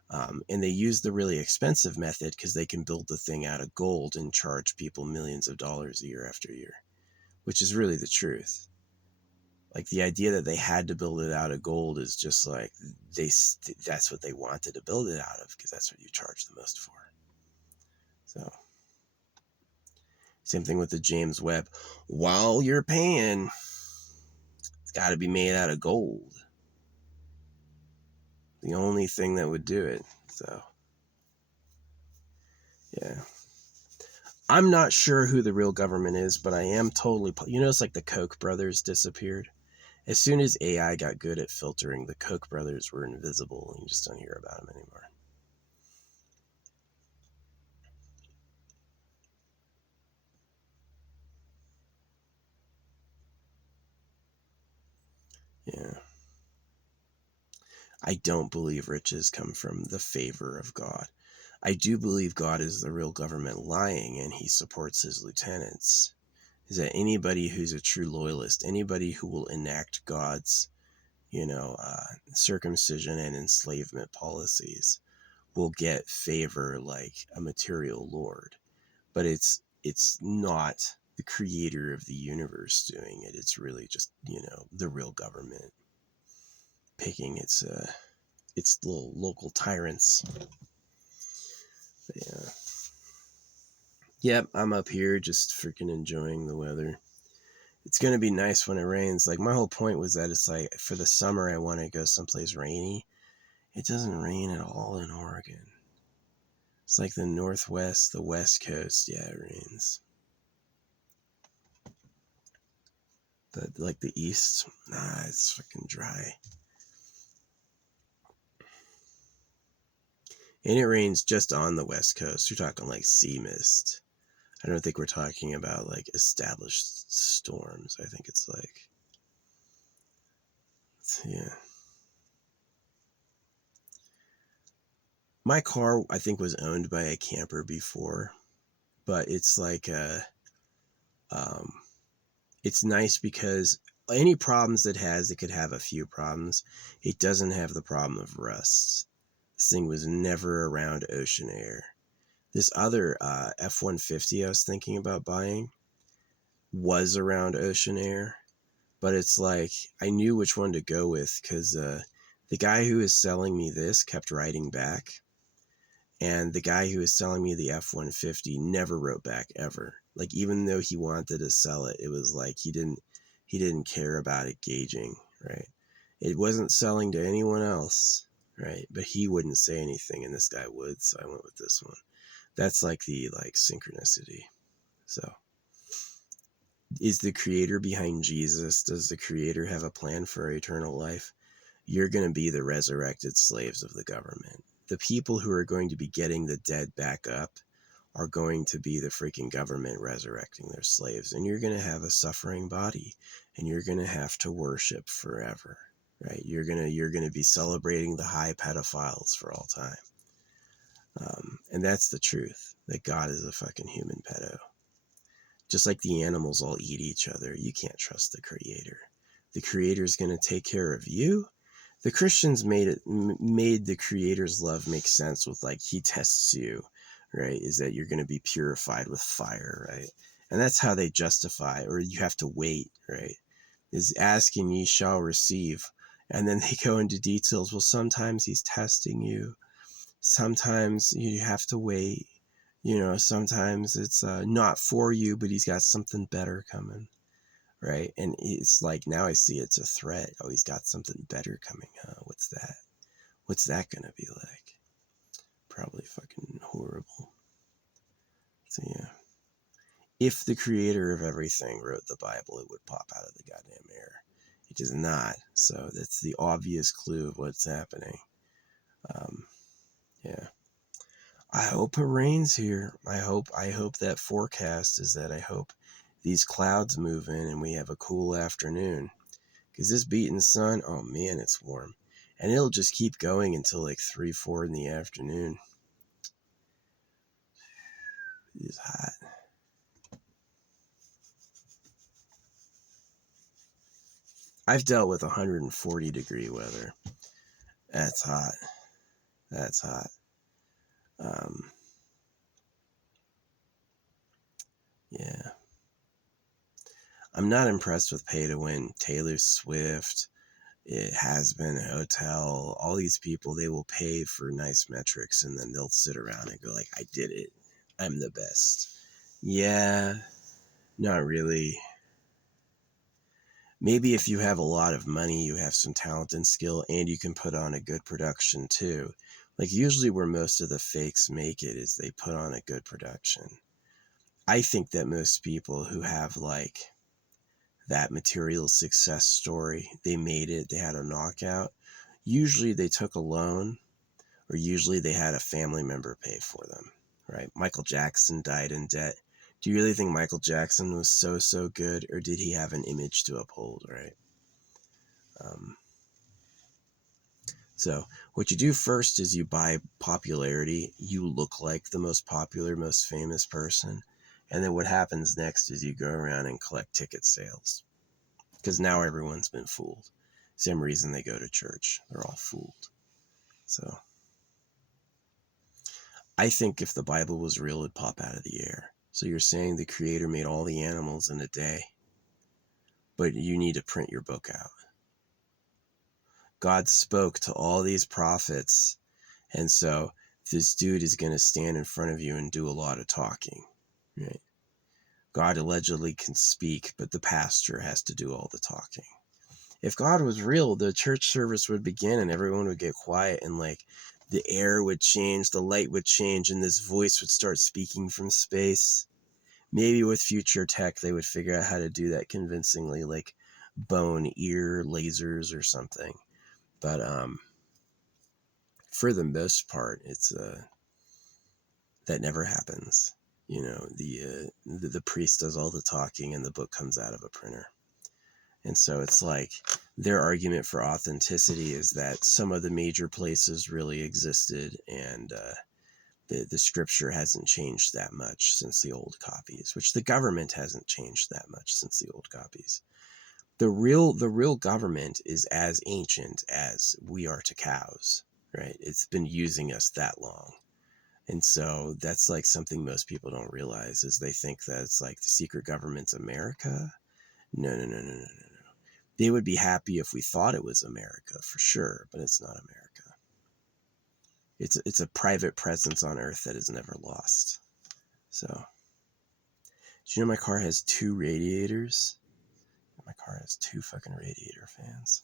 And they use the really expensive method because they can build the thing out of gold and charge people millions of dollars year after year, which is really the truth. Like, the idea that they had to build it out of gold is just like, that's what they wanted to build it out of, because that's what you charge the most for. So same thing with the James Webb. While you're paying, it's got to be made out of gold. The only thing that would do it. So yeah, I'm not sure who the real government is, but I am totally, it's like the Koch brothers disappeared. As soon as AI got good at filtering, the Koch brothers were invisible, and you just don't hear about them anymore. Yeah. I don't believe riches come from the favor of God. I do believe God is the real government lying, and he supports his lieutenants. Is that anybody who's a true loyalist, anybody who will enact God's, circumcision and enslavement policies, will get favor like a material lord. But it's not the creator of the universe doing it. It's really just, the real government picking its little local tyrants. But yeah. Yep, I'm up here just freaking enjoying the weather. It's going to be nice when it rains. Like, my whole point was that it's like, for the summer, I want to go someplace rainy. It doesn't rain at all in Oregon. It's like the Northwest, the West Coast. Yeah, it rains. But like the East, nah, it's fucking dry. And it rains just on the West Coast. You're talking like sea mist. I don't think we're talking about like established storms. I think it's like, yeah. My car, I think, was owned by a camper before, but it's like it's nice because any problems it has, it could have a few problems. It doesn't have the problem of rust. This thing was never around ocean air. This other F-150 I was thinking about buying was around ocean air, but it's like I knew which one to go with because the guy who was selling me this kept writing back, and the guy who was selling me the F-150 never wrote back ever. Like, even though he wanted to sell it, it was like he didn't care about it gauging, right? It wasn't selling to anyone else, right? But he wouldn't say anything, and this guy would, so I went with this one. That's like the synchronicity. So, is the creator behind Jesus? Does the creator have a plan for eternal life? You're going to be the resurrected slaves of the government. The people who are going to be getting the dead back up are going to be the freaking government resurrecting their slaves. And you're going to have a suffering body, and you're going to have to worship forever, right? You're going to be celebrating the high pedophiles for all time. And that's the truth, that God is a fucking human pedo. Just like the animals all eat each other, you can't trust the creator. The creator is going to take care of you. The Christians made the creator's love make sense with like, he tests you, right? Is that you're going to be purified with fire, right? And that's how they justify, or you have to wait, right? Is ask and ye shall receive. And then they go into details. Well, sometimes he's testing you. Sometimes you have to wait. Sometimes it's not for you, but he's got something better coming, right? And it's like, now I see it's a threat. Oh, he's got something better coming. What's that? What's that gonna be like? Probably fucking horrible. So yeah. If the creator of everything wrote the Bible, it would pop out of the goddamn air. It does not. So that's the obvious clue of what's happening. Yeah. I hope it rains here. I hope that forecast is that I hope these clouds move in and we have a cool afternoon. Because this beating sun, oh man, it's warm. And it'll just keep going until like 3, 4 in the afternoon. It's hot. I've dealt with 140 degree weather. That's hot. That's hot. Yeah. I'm not impressed with pay to win. Taylor Swift, It Has Been Hotel, all these people, they will pay for nice metrics and then they'll sit around and go like, I did it. I'm the best. Yeah, not really. Maybe if you have a lot of money, you have some talent and skill, and you can put on a good production too. Like, usually where most of the fakes make it is they put on a good production. I think that most people who have like that material success story, they made it, they had a knockout, usually they took a loan, or usually they had a family member pay for them, right? Michael Jackson died in debt. Do you really think Michael Jackson was so good, or did he have an image to uphold, right? So what you do first is you buy popularity. You look like the most popular, most famous person. And then what happens next is you go around and collect ticket sales. Because now everyone's been fooled. Same reason they go to church. They're all fooled. So I think if the Bible was real, it'd pop out of the air. So you're saying the creator made all the animals in a day, but you need to print your book out. God spoke to all these prophets, and so this dude is going to stand in front of you and do a lot of talking, right? God allegedly can speak, but the pastor has to do all the talking. If God was real, the church service would begin and everyone would get quiet, and like the air would change, the light would change, and this voice would start speaking from space. Maybe with future tech, they would figure out how to do that convincingly, like bone ear lasers or something. But for the most part, it's that never happens. You know, the priest does all the talking and the book comes out of a printer. And so it's like their argument for authenticity is that some of the major places really existed, and the scripture hasn't changed that much since the old copies, which the government hasn't changed that much since the old copies. The real government is as ancient as we are to cows, right? It's been using us that long. And so that's like something most people don't realize, is they think that it's like the secret government's America. No. They would be happy if we thought it was America, for sure, but it's not America. It's a private presence on Earth that is never lost. So, do you know my car has 2 radiators? My car has 2 fucking radiator fans.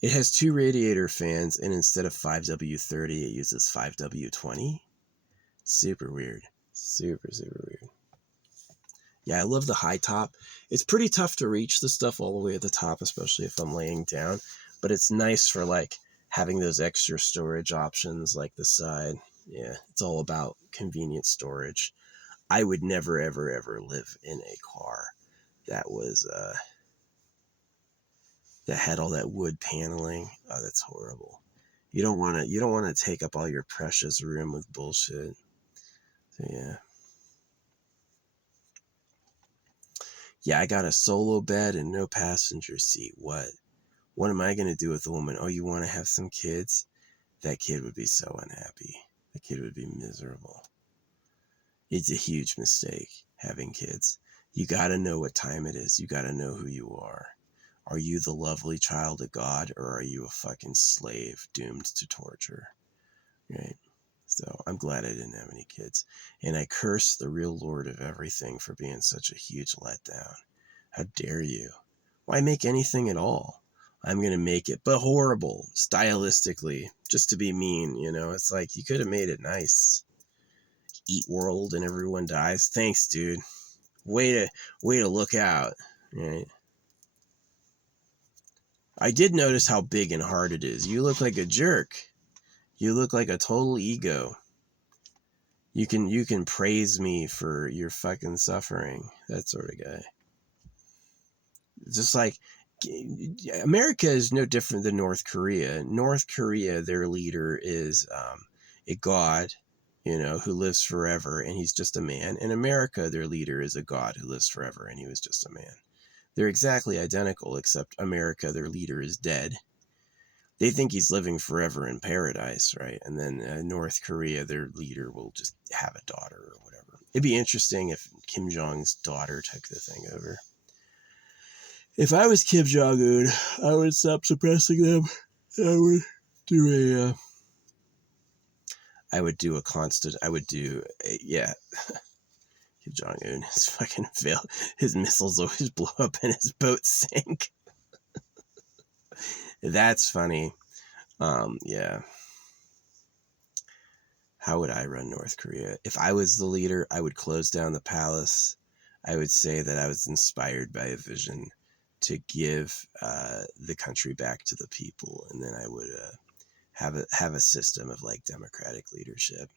It has 2 radiator fans, and instead of 5W30, it uses 5W20. Super weird. Super weird. Yeah, I love the high top. It's pretty tough to reach the stuff all the way at the top, especially if I'm laying down. But it's nice for like having those extra storage options like the side. Yeah, it's all about convenient storage. I would never, ever live in a car that was that had all that wood paneling. Oh, that's horrible. You don't want to take up all your precious room with bullshit. So yeah. Yeah, I got a solo bed and no passenger seat. What am I going to do with a woman? Oh, you want to have some kids? That kid would be so unhappy. The kid would be miserable. It's a huge mistake having kids. You got to know what time it is. You got to know who you are. Are you the lovely child of God, or are you a fucking slave doomed to torture? Right? So I'm glad I didn't have any kids. And I curse the real Lord of everything for being such a huge letdown. How dare you? Why make anything at all? I'm going to make it, but horrible, stylistically, just to be mean, you know? It's like, you could have made it nice. Eat world and everyone dies. Thanks, dude. Way to look out, right? I did notice how big and hard it is. You look like a jerk. You look like a total ego. You can praise me for your fucking suffering. That sort of guy. Just like America is no different than North Korea. North Korea, their leader is a god, you know, who lives forever, and he's just a man. In America, their leader is a god who lives forever, and he was just a man. They're exactly identical, except America, their leader is dead. They think he's living forever in paradise, right? And then North Korea, their leader will just have a daughter or whatever. It'd be interesting if Kim Jong's daughter took the thing over. If I was Kim Jong-un, I would stop suppressing them. I would do yeah. Kim Jong-un, his fucking fail. His missiles always blow up and his boats sink. That's funny. Yeah. How would I run North Korea? If I was the leader, I would close down the palace. I would say that I was inspired by a vision to give the country back to the people, and then I would have a system of like democratic leadership.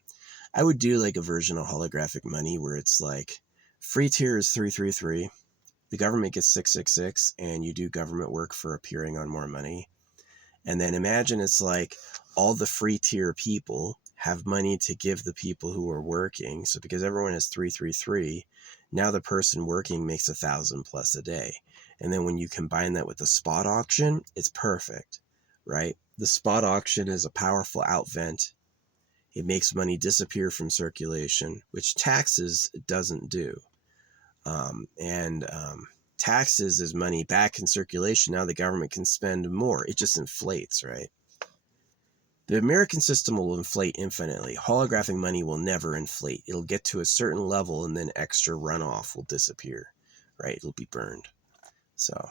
I would do like a version of holographic money where it's like free tier is 333, the government gets 666, and you do government work for appearing on more money. And then imagine it's like all the free tier people have money to give the people who are working. So because everyone is 333, now the person working makes 1,000 plus a day. And then when you combine that with the spot auction, it's perfect, right? The spot auction is a powerful outvent. It makes money disappear from circulation, which taxes doesn't do. And taxes is money back in circulation. Now the government can spend more. It just inflates, right? The American system will inflate infinitely. Holographic money will never inflate. It'll get to a certain level and then extra runoff will disappear, right? It'll be burned. So,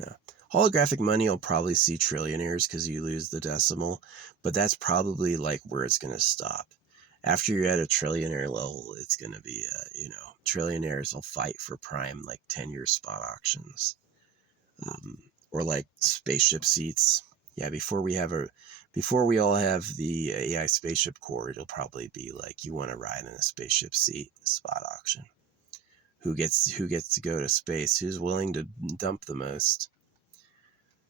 yeah. Holographic money will probably see trillionaires because you lose the decimal, but that's probably like where it's going to stop. After you're at a trillionaire level, it's going to be, trillionaires will fight for prime, like 10-year spot auctions, or like spaceship seats. Yeah, before we all have the AI spaceship core, it'll probably be like you want to ride in a spaceship seat, spot auction. Who gets to go to space? Who's willing to dump the most?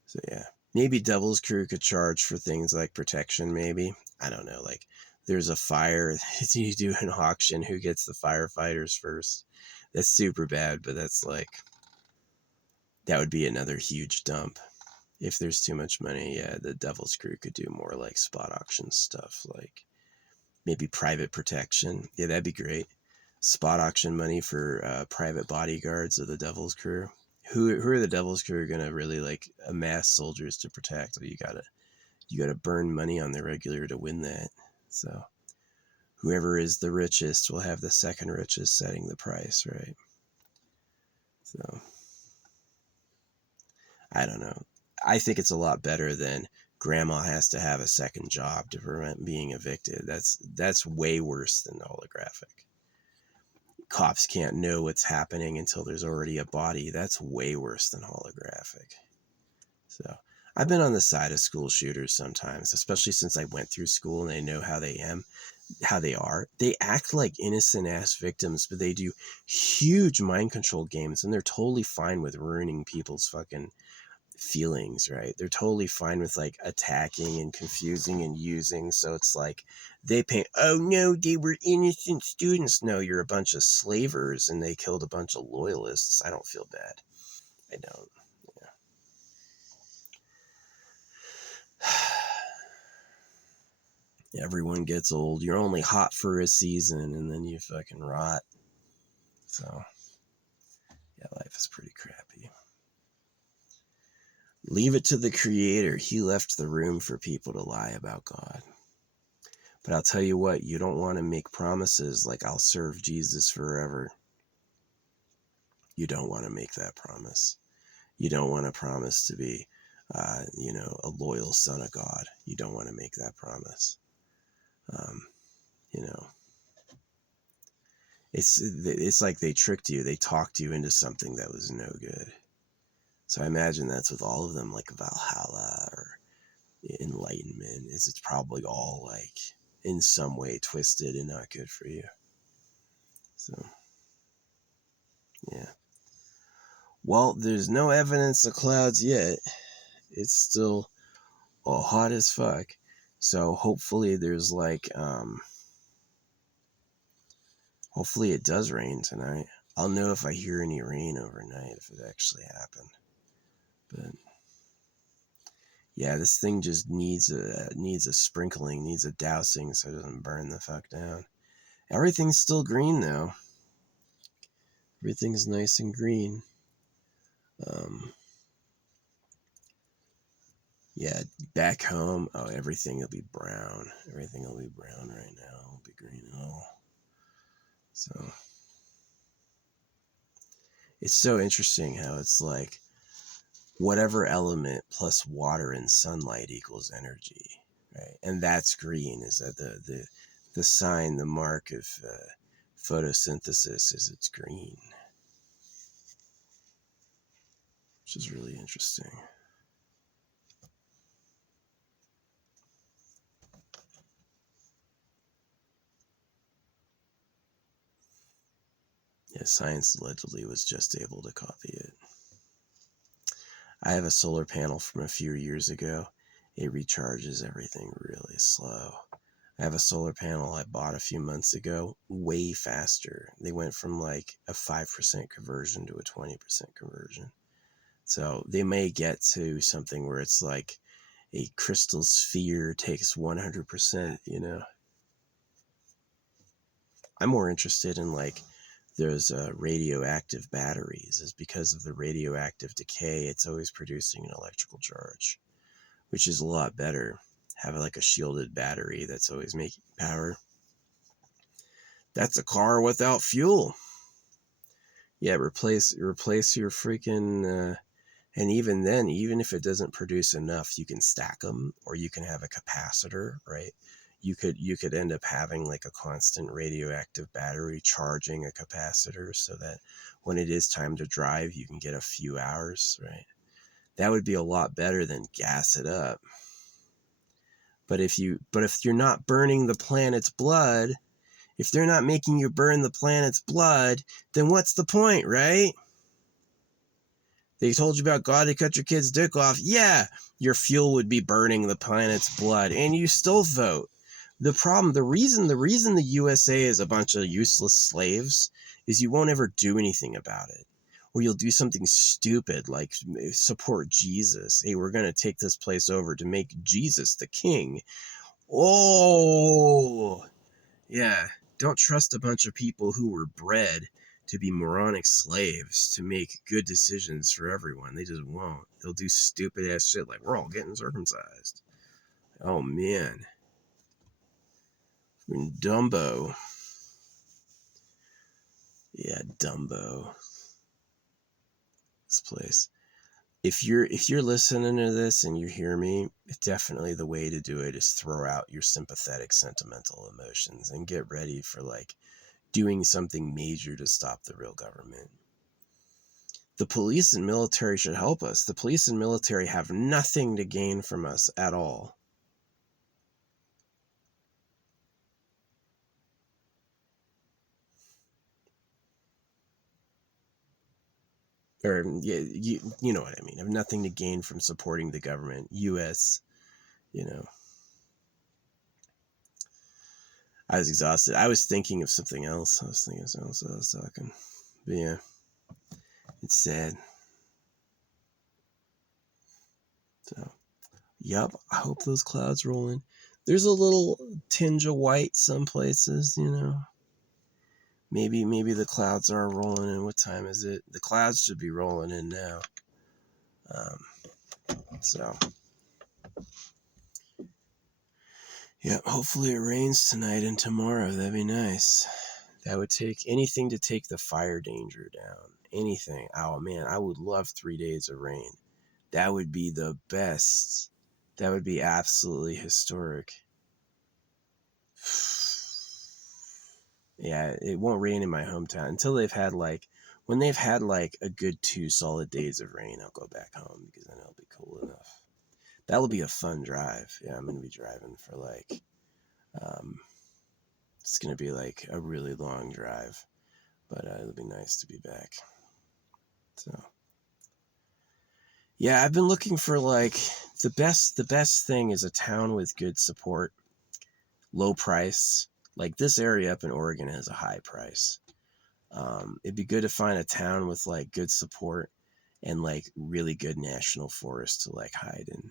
So yeah, maybe Devil's Crew could charge for things like protection. Maybe, I don't know. Like there's a fire, you do an auction. Who gets the firefighters first? That's super bad, but that's like that would be another huge dump. If there's too much money, yeah, the Devil's Crew could do more like spot auction stuff, like maybe private protection. Yeah, that'd be great. Spot auction money for private bodyguards of the Devil's Crew. Who are the Devil's Crew gonna really like amass soldiers to protect? You gotta burn money on the regular to win that. So whoever is the richest will have the second richest setting the price, right? So I don't know. I think it's a lot better than grandma has to have a second job to prevent being evicted. That's way worse than holographic. Cops can't know what's happening until there's already a body. That's way worse than holographic. So I've been on the side of school shooters sometimes, especially since I went through school and I know how they are. They act like innocent ass victims, but they do huge mind control games and they're totally fine with ruining people's fucking feelings, right? They're totally fine with like attacking and confusing and using. So it's like they paint, oh no, they were innocent students. No, you're a bunch of slavers and they killed a bunch of loyalists. I don't feel bad. I don't. Yeah. Everyone gets old. You're only hot for a season and then you fucking rot. So yeah, life is pretty crappy. Leave it to the creator. He left the room for people to lie about God. But I'll tell you what, you don't want to make promises like I'll serve Jesus forever. You don't want to make that promise. You don't want to promise to be, a loyal son of God. You don't want to make that promise. You know, it's like they tricked you. They talked you into something that was no good. So I imagine that's with all of them, like Valhalla or Enlightenment. It's probably all like in some way twisted and not good for you. So, yeah. Well, there's no evidence of clouds yet. It's still all hot as fuck. So hopefully there's like, hopefully it does rain tonight. I'll know if I hear any rain overnight, if it actually happened. But yeah, this thing just needs a sprinkling, needs a dousing so it doesn't burn the fuck down. Everything's still green though. Everything's nice and green. Yeah, back home, oh, everything will be brown. Everything will be brown right now. It won't be green at all. So it's so interesting how it's like whatever element plus water and sunlight equals energy, right? And that's green. Is that the sign, the mark of photosynthesis is it's green, which is really interesting. Yeah, science allegedly was just able to copy it. I have a solar panel from a few years ago. It recharges everything really slow. I have a solar panel I bought a few months ago, way faster. They went from like a 5% conversion to a 20% conversion. So they may get to something where it's like a crystal sphere takes 100%, you know. I'm more interested in like those radioactive batteries, is because of the radioactive decay, it's always producing an electrical charge, which is a lot better. Have like a shielded battery that's always making power. That's a car without fuel. Yeah, replace your freaking and even then, even if it doesn't produce enough, you can stack them, or you can have a capacitor, right? You could end up having like a constant radioactive battery charging a capacitor, so that when it is time to drive, you can get a few hours, right? That would be a lot better than gas it up. But if you're not burning the planet's blood, if they're not making you burn the planet's blood, then what's the point, right? They told you about God to cut your kid's dick off. Yeah, your fuel would be burning the planet's blood, and you still vote. The reason the USA is a bunch of useless slaves is you won't ever do anything about it. Or you'll do something stupid like support Jesus. Hey, we're going to take this place over to make Jesus the king. Oh, yeah. Don't trust a bunch of people who were bred to be moronic slaves to make good decisions for everyone. They just won't. They'll do stupid ass shit like, we're all getting circumcised. Oh, man. Dumbo. Yeah, Dumbo. This place. If you're listening to this and you hear me, definitely the way to do it is throw out your sympathetic, sentimental emotions and get ready for like doing something major to stop the real government. The police and military should help us. The police and military have nothing to gain from us at all. Or yeah, you know what I mean. Have nothing to gain from supporting the government. U.S. You know. I was exhausted. I was thinking of something else. I was talking. But yeah, it's sad. So, yep. I hope those clouds roll in. There's a little tinge of white some places, you know. Maybe the clouds are rolling in. What time is it? The clouds should be rolling in now. So, yeah, hopefully it rains tonight and tomorrow. That'd be nice. That would take anything to take the fire danger down. Anything. Oh man, I would love 3 days of rain. That would be the best. That would be absolutely historic. Yeah, it won't rain in my hometown until they've had like, when they've had like a good 2 solid days of rain, I'll go back home because then it'll be cool enough. That'll be a fun drive. Yeah, I'm going to be driving for like, it's going to be like a really long drive, but it'll be nice to be back. So, yeah, I've been looking for like the best thing is a town with good support, low price. Like this area up in Oregon has a high price. It'd be good to find a town with like good support and like really good national forest to like hide in.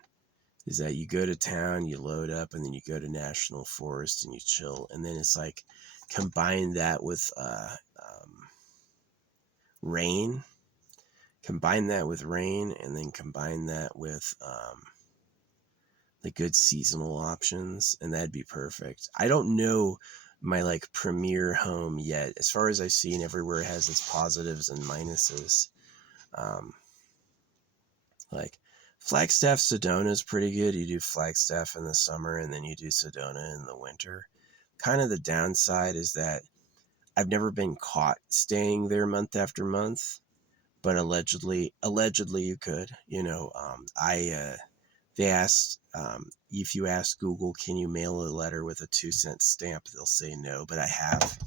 Is that you go to town, you load up, and then you go to national forest and you chill, and then it's like combine that with rain. Combine that with rain, and then combine that with the good seasonal options, and that'd be perfect. I don't know my like premier home yet. As far as I've seen, everywhere has its positives and minuses. Like Flagstaff Sedona is pretty good. You do Flagstaff in the summer and then you do Sedona in the winter. Kind of the downside is that I've never been caught staying there month after month, but allegedly you could. You know, they asked if you ask Google, can you mail a letter with a 2-cent stamp? They'll say no, but I have.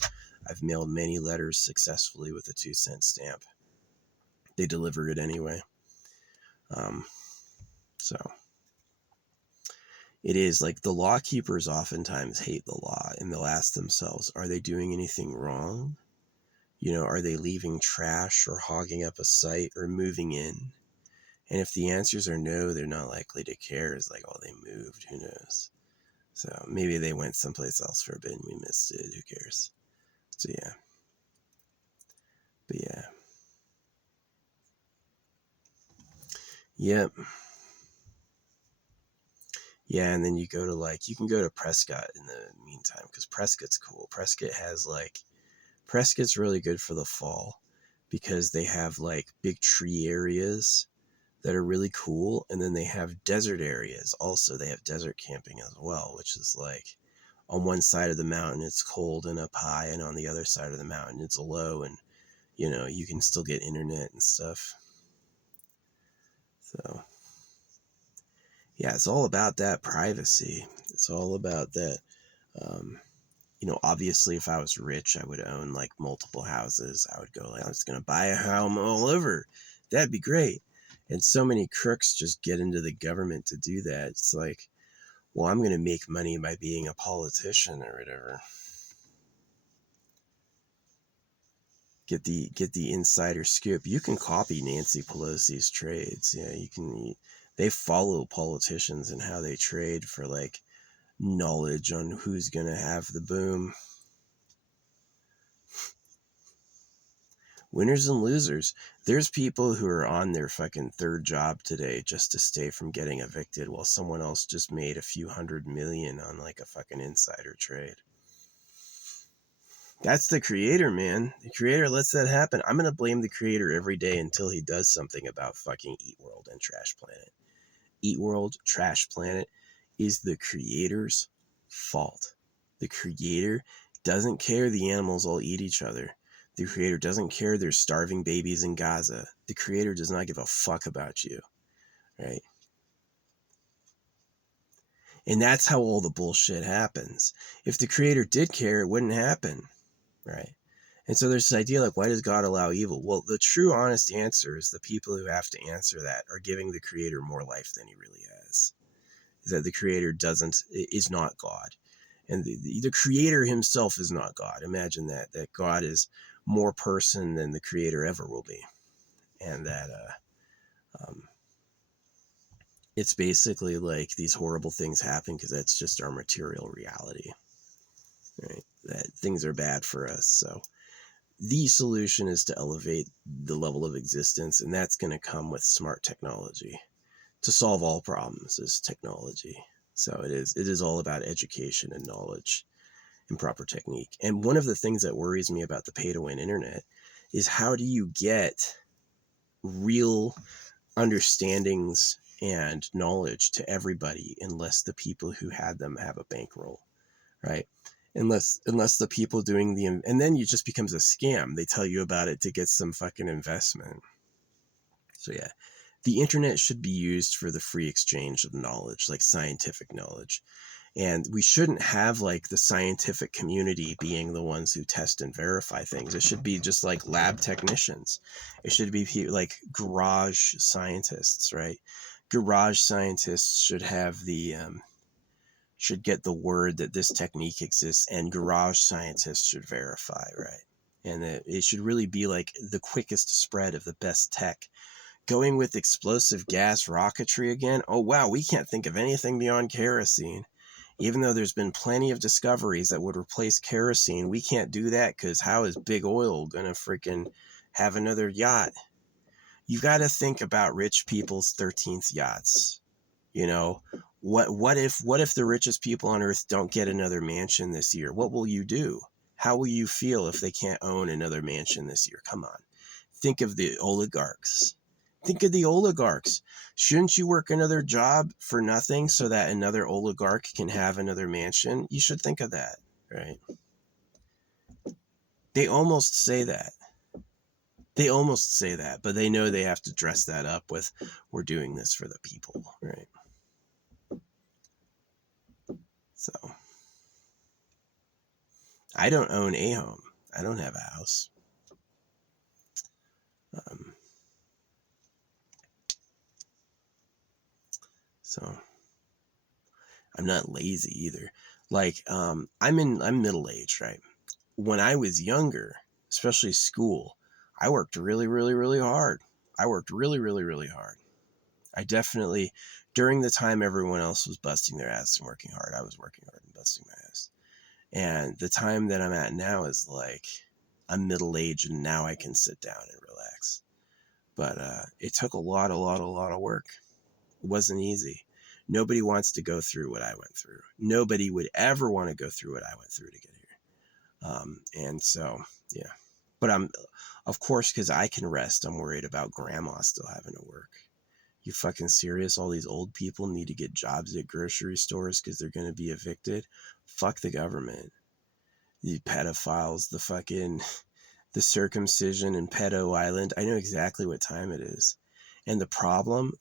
I've mailed many letters successfully with a 2-cent stamp. They deliver it anyway. So it is like the law keepers oftentimes hate the law and they'll ask themselves, are they doing anything wrong? You know, are they leaving trash or hogging up a site or moving in? And if the answers are no, they're not likely to care. It's like, oh, they moved. Who knows? So maybe they went someplace else for a bit and we missed it. Who cares? So yeah. But yeah. Yep. Yeah, and then you go to like, you can go to Prescott in the meantime, because Prescott's cool. Prescott's really good for the fall because they have like big tree areas that are really cool. And then they have desert areas also. They have desert camping as well, which is like on one side of the mountain, it's cold and up high. And on the other side of the mountain, it's low. And, you know, you can still get internet and stuff. So, yeah, it's all about that privacy. It's all about that. You know, obviously, if I was rich, I would own like multiple houses. I would go, like, I'm just going to buy a home all over. That'd be great. And so many crooks just get into the government to do that. It's like, well, I'm going to make money by being a politician or whatever. Get the insider scoop. You can copy Nancy Pelosi's trades. Yeah, you can. They follow politicians and how they trade for like knowledge on who's going to have the boom. Winners and losers. There's people who are on their fucking third job today just to stay from getting evicted while someone else just made a few $100 million on like a fucking insider trade. That's the creator, man. The creator lets that happen. I'm going to blame the creator every day until he does something about fucking Eat World and Trash Planet. Eat World, Trash Planet is the creator's fault. The creator doesn't care the animals all eat each other. The creator doesn't care there's starving babies in Gaza. The creator does not give a fuck about you, right? And that's how all the bullshit happens. If the creator did care, it wouldn't happen, right? And so there's this idea like, why does God allow evil? Well, the true honest answer is the people who have to answer that are giving the creator more life than he really has. Is that the creator is not God. And the creator himself is not God. Imagine that God is more person than the creator ever will be. And that it's basically like these horrible things happen because that's just our material reality, right? That things are bad for us. So the solution is to elevate the level of existence, and that's going to come with smart technology. To solve all problems is technology. So it is all about education and knowledge and proper technique. And one of the things that worries me about the pay-to-win internet is, how do you get real understandings and knowledge to everybody unless the people who had them have a bankroll, right? Unless the people doing and then it just becomes a scam. They tell you about it to get some fucking investment. So yeah, the internet should be used for the free exchange of knowledge, like scientific knowledge. And we shouldn't have like the scientific community being the ones who test and verify things. It should be just like lab technicians. It should be like garage scientists, right? Garage scientists should have should get the word that this technique exists, and garage scientists should verify, right? And it should really be like the quickest spread of the best tech. Going with explosive gas rocketry again? Oh wow, we can't think of anything beyond kerosene. Even though there's been plenty of discoveries that would replace kerosene, we can't do that because how is big oil gonna freaking have another yacht? You got to think about rich people's 13th yachts. You know, what if the richest people on earth don't get another mansion this year? What will you do? How will you feel if they can't own another mansion this year? Come on. Think of the oligarchs. Think of the oligarchs. Shouldn't you work another job for nothing so that another oligarch can have another mansion? You should think of that, right? They almost say that. They almost say that, but they know they have to dress that up with, we're doing this for the people, right? So, I don't own a home. I don't have a house. So, I'm not lazy either. Like, I'm middle-aged, right? When I was younger, especially school, I worked really, really, really hard. I worked really, really, really hard. I definitely, during the time everyone else was busting their ass and working hard, I was working hard and busting my ass. And the time that I'm at now is like, I'm middle-aged and now I can sit down and relax. But it took a lot of work. It wasn't easy. Nobody wants to go through what I went through. Nobody would ever want to go through what I went through to get here. And so, yeah. But of course, because I can rest, I'm worried about grandma still having to work. You fucking serious? All these old people need to get jobs at grocery stores because they're going to be evicted? Fuck the government. The pedophiles, the circumcision in Pedo Island. I know exactly what time it is. And the problem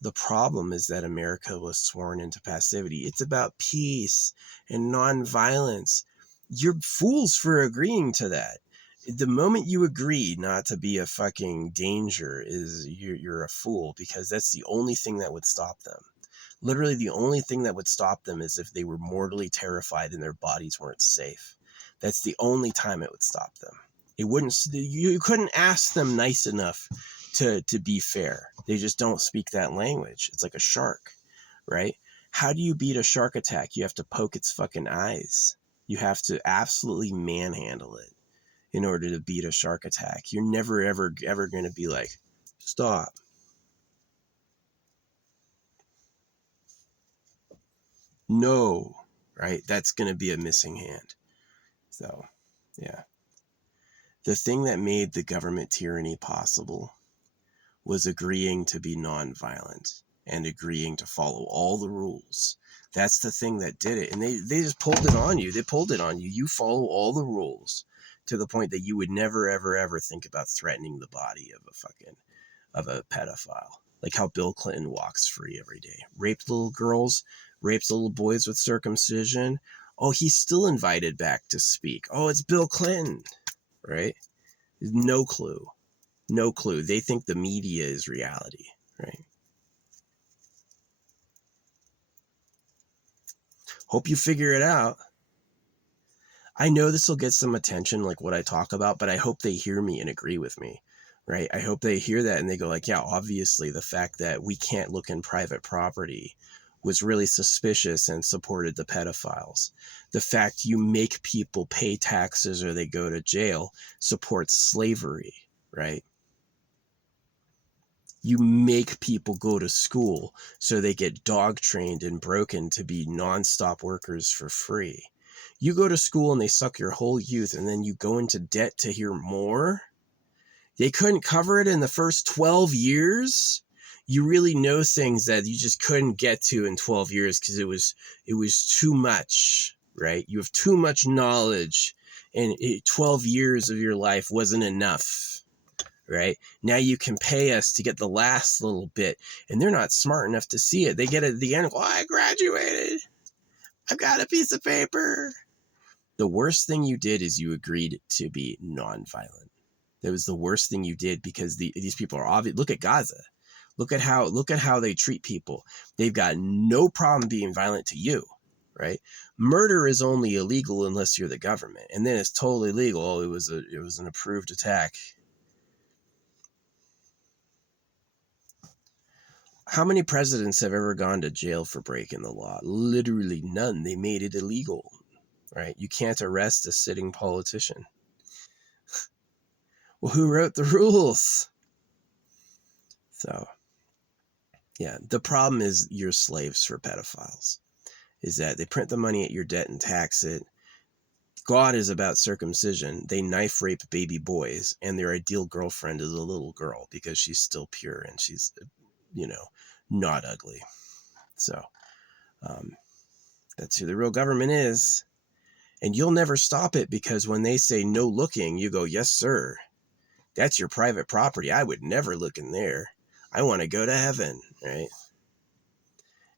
is that America was sworn into passivity. It's about peace and nonviolence. You're fools for agreeing to that. The moment you agree not to be a fucking danger is you're a fool, because that's the only thing that would stop them. Literally the only thing that would stop them is if they were mortally terrified and their bodies weren't safe. That's the only time it would stop them. It wouldn't. You couldn't ask them nice enough to be fair. They just don't speak that language. It's like a shark, right? How do you beat a shark attack? You have to poke its fucking eyes. You have to absolutely manhandle it in order to beat a shark attack. You're never, ever going to be like, stop. No, right? That's going to be a missing hand. So, yeah. The thing that made the government tyranny possible was agreeing to be nonviolent and agreeing to follow all the rules. That's the thing that did it. And they just pulled it on you. They pulled it on you. You follow all the rules to the point that you would never, ever think about threatening the body of a pedophile. Like how Bill Clinton walks free every day. Raped little girls, raped little boys with circumcision. Oh, he's still invited back to speak. Oh, it's Bill Clinton, right? No clue. No clue. They think the media is reality, right? Hope you figure it out. I know this will get some attention, like what I talk about, but I hope they hear me and agree with me, right? I hope they hear that and they go like, yeah, obviously the fact that we can't look in private property was really suspicious and supported the pedophiles. The fact you make people pay taxes or they go to jail supports slavery, right? You make people go to school so they get dog trained and broken to be nonstop workers for free. You go to school and they suck your whole youth and then you go into debt to hear more. They couldn't cover it in the first 12 years. You really know things that you just couldn't get to in 12 years because it was too much, right? You have too much knowledge and 12 years of your life wasn't enough. Right now you can pay us to get the last little bit, and they're not smart enough to see it. They get at the end, well, I graduated, I've got a piece of paper. The worst thing you did is you agreed to be nonviolent. That was the worst thing you did, because these people are obvious. Look at Gaza. Look at how they treat people. They've got no problem being violent to you, right? Murder is only illegal unless you're the government, and then it's totally legal. Oh, it was an approved attack. How many presidents have ever gone to jail for breaking the law? Literally none. They made it illegal, right? You can't arrest a sitting politician. Well, who wrote the rules? So, yeah, the problem is you're slaves for pedophiles. Is that they print the money at your debt and tax it. God is about circumcision. They knife rape baby boys, and their ideal girlfriend is a little girl because she's still pure and she's, not ugly. So, that's who the real government is. And you'll never stop it, because when they say no looking, you go, yes, sir. That's your private property. I would never look in there. I want to go to heaven, right?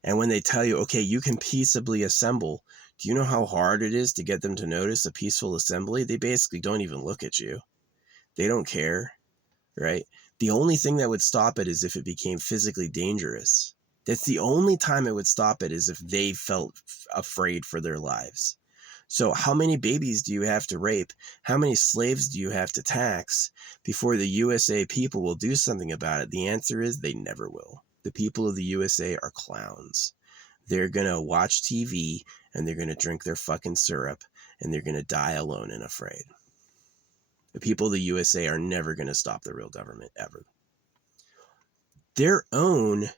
And when they tell you, okay, you can peaceably assemble, do you know how hard it is to get them to notice a peaceful assembly? They basically don't even look at you. They don't care, right? The only thing that would stop it is if it became physically dangerous. That's the only time it would stop it, is if they felt afraid for their lives. So how many babies do you have to rape? How many slaves do you have to tax before the USA people will do something about it? The answer is they never will. The people of the USA are clowns. They're going to watch TV and they're going to drink their fucking syrup and they're going to die alone and afraid. The people of the USA are never going to stop the real government, ever. Their own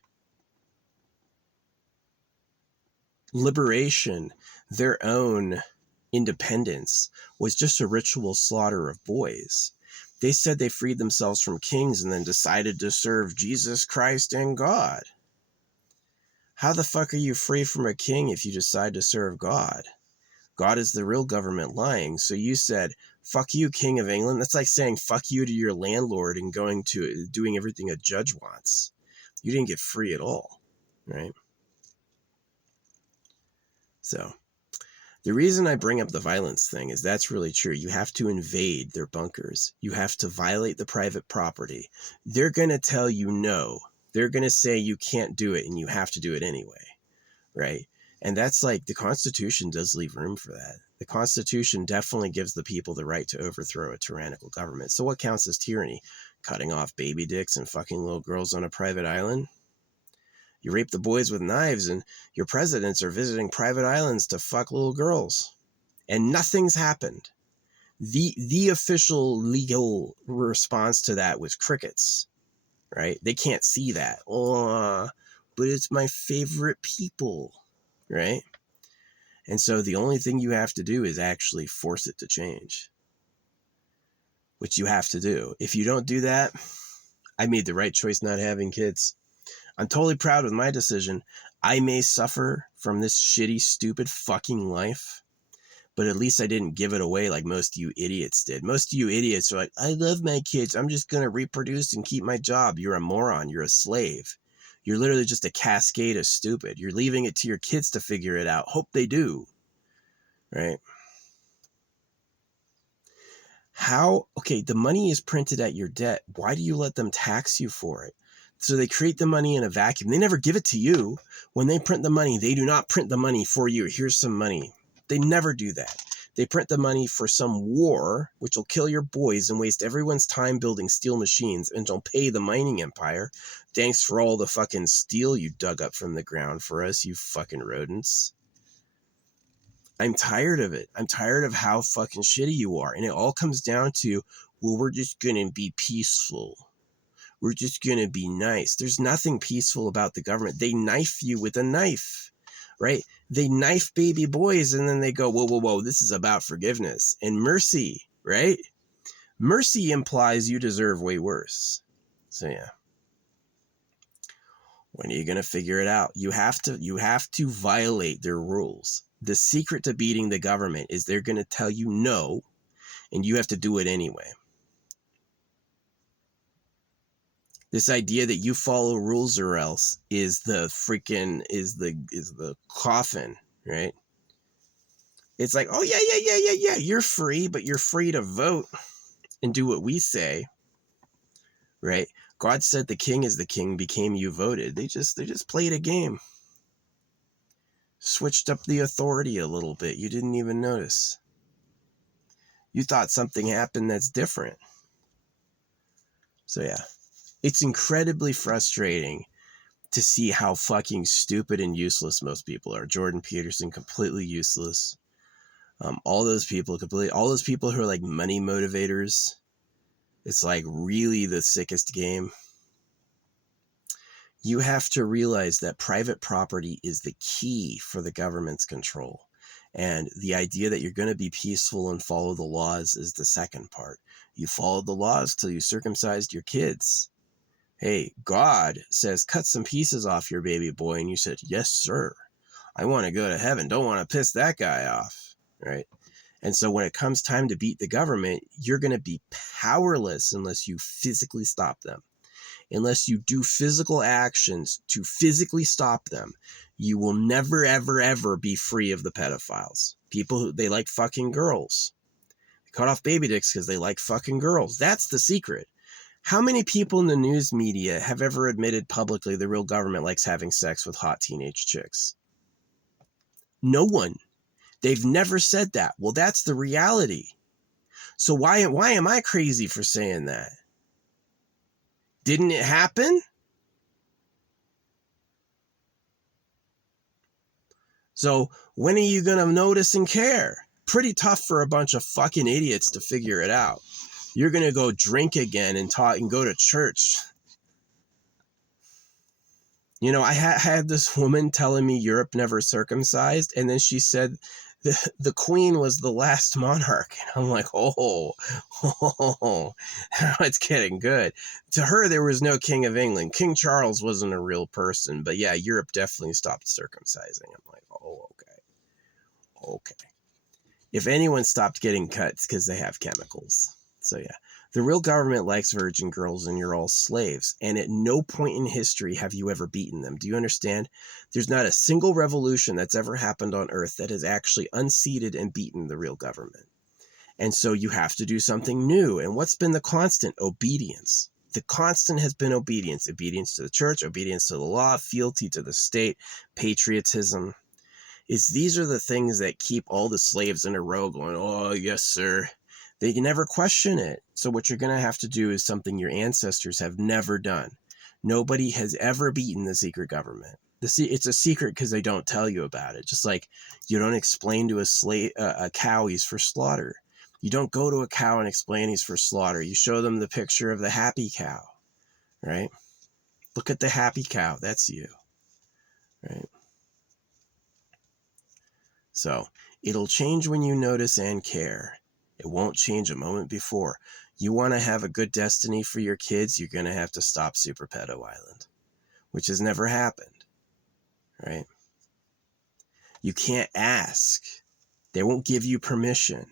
liberation, their own independence was just a ritual slaughter of boys. They said they freed themselves from kings and then decided to serve Jesus Christ and God. How the fuck are you free from a king if you decide to serve God? God is the real government lying. So you said, fuck you, King of England. That's like saying fuck you to your landlord and doing everything a judge wants. You didn't get free at all, right? So the reason I bring up the violence thing is that's really true. You have to invade their bunkers. You have to violate the private property. They're going to tell you no. They're going to say you can't do it and you have to do it anyway, right? And that's like, the Constitution does leave room for that. The Constitution definitely gives the people the right to overthrow a tyrannical government. So what counts as tyranny? Cutting off baby dicks and fucking little girls on a private island? You rape the boys with knives and your presidents are visiting private islands to fuck little girls. And nothing's happened. The official legal response to that was crickets, right? They can't see that. Oh, but it's my favorite people, right? And so the only thing you have to do is actually force it to change, which you have to do. If you don't do that, I made the right choice not having kids. I'm totally proud of my decision. I may suffer from this shitty, stupid fucking life, but at least I didn't give it away like most of you idiots did. Most of you idiots are like, I love my kids. I'm just going to reproduce and keep my job. You're a moron. You're a slave. You're literally just a cascade of stupid. You're leaving it to your kids to figure it out. Hope they do. Right? Okay, the money is printed at your debt. Why do you let them tax you for it? So they create the money in a vacuum. They never give it to you. When they print the money, they do not print the money for you. Here's some money. They never do that. They print the money for some war, which will kill your boys and waste everyone's time building steel machines, and will pay the mining empire. Thanks for all the fucking steel you dug up from the ground for us, you fucking rodents. I'm tired of it. I'm tired of how fucking shitty you are. And it all comes down to, well, we're just going to be peaceful. We're just going to be nice. There's nothing peaceful about the government. They knife you with a knife, right? They knife baby boys and then they go, whoa, whoa, whoa, this is about forgiveness and mercy, right? Mercy implies you deserve way worse. So yeah. When are you going to figure it out? You have to violate their rules. The secret to beating the government is they're going to tell you no, and you have to do it anyway. This idea that you follow rules or else is the coffin, right? It's like, oh yeah, you're free, but you're free to vote and do what we say, right? God said the king is the king, became you voted. They just played a game. Switched up the authority a little bit. You didn't even notice. You thought something happened that's different. So yeah. It's incredibly frustrating to see how fucking stupid and useless most people are. Jordan Peterson, completely useless. All those people who are like money motivators. It's like really the sickest game. You have to realize that private property is the key for the government's control. And the idea that you're going to be peaceful and follow the laws is the second part. You followed the laws till you circumcised your kids. Hey, God says, cut some pieces off your baby boy. And you said, yes, sir. I want to go to heaven. Don't want to piss that guy off. Right? And so when it comes time to beat the government, you're going to be powerless unless you physically stop them. Unless you do physical actions to physically stop them, you will never, ever, ever be free of the pedophiles. People who, they like fucking girls. They cut off baby dicks because they like fucking girls. That's the secret. How many people in the news media have ever admitted publicly the real government likes having sex with hot teenage chicks? No one. They've never said that. Well, that's the reality. So why am I crazy for saying that? Didn't it happen? So when are you going to notice and care? Pretty tough for a bunch of fucking idiots to figure it out. You're going to go drink again and talk and go to church. You know, I had this woman telling me Europe never circumcised, and then she said the queen was the last monarch. And I'm like, oh, it's getting good. To her, there was no king of England. King Charles wasn't a real person, but yeah, Europe definitely stopped circumcising. I'm like, oh, okay. If anyone stopped getting cuts because they have chemicals. So yeah. The real government likes virgin girls and you're all slaves. And at no point in history have you ever beaten them. Do you understand? There's not a single revolution that's ever happened on Earth that has actually unseated and beaten the real government. And so you have to do something new. And what's been the constant? Obedience. The constant has been obedience. Obedience to the church, obedience to the law, fealty to the state, patriotism. These are the things that keep all the slaves in a row going, oh, yes, sir. They can never question it. So what you're going to have to do is something your ancestors have never done. Nobody has ever beaten the secret government. It's a secret because they don't tell you about it. Just like you don't explain to a cow he's for slaughter. You don't go to a cow and explain he's for slaughter. You show them the picture of the happy cow, right? Look at the happy cow. That's you, right? So it'll change when you notice and care. It won't change a moment before. You want to have a good destiny for your kids, you're going to have to stop Super Pedo Island, which has never happened, right? You can't ask. They won't give you permission.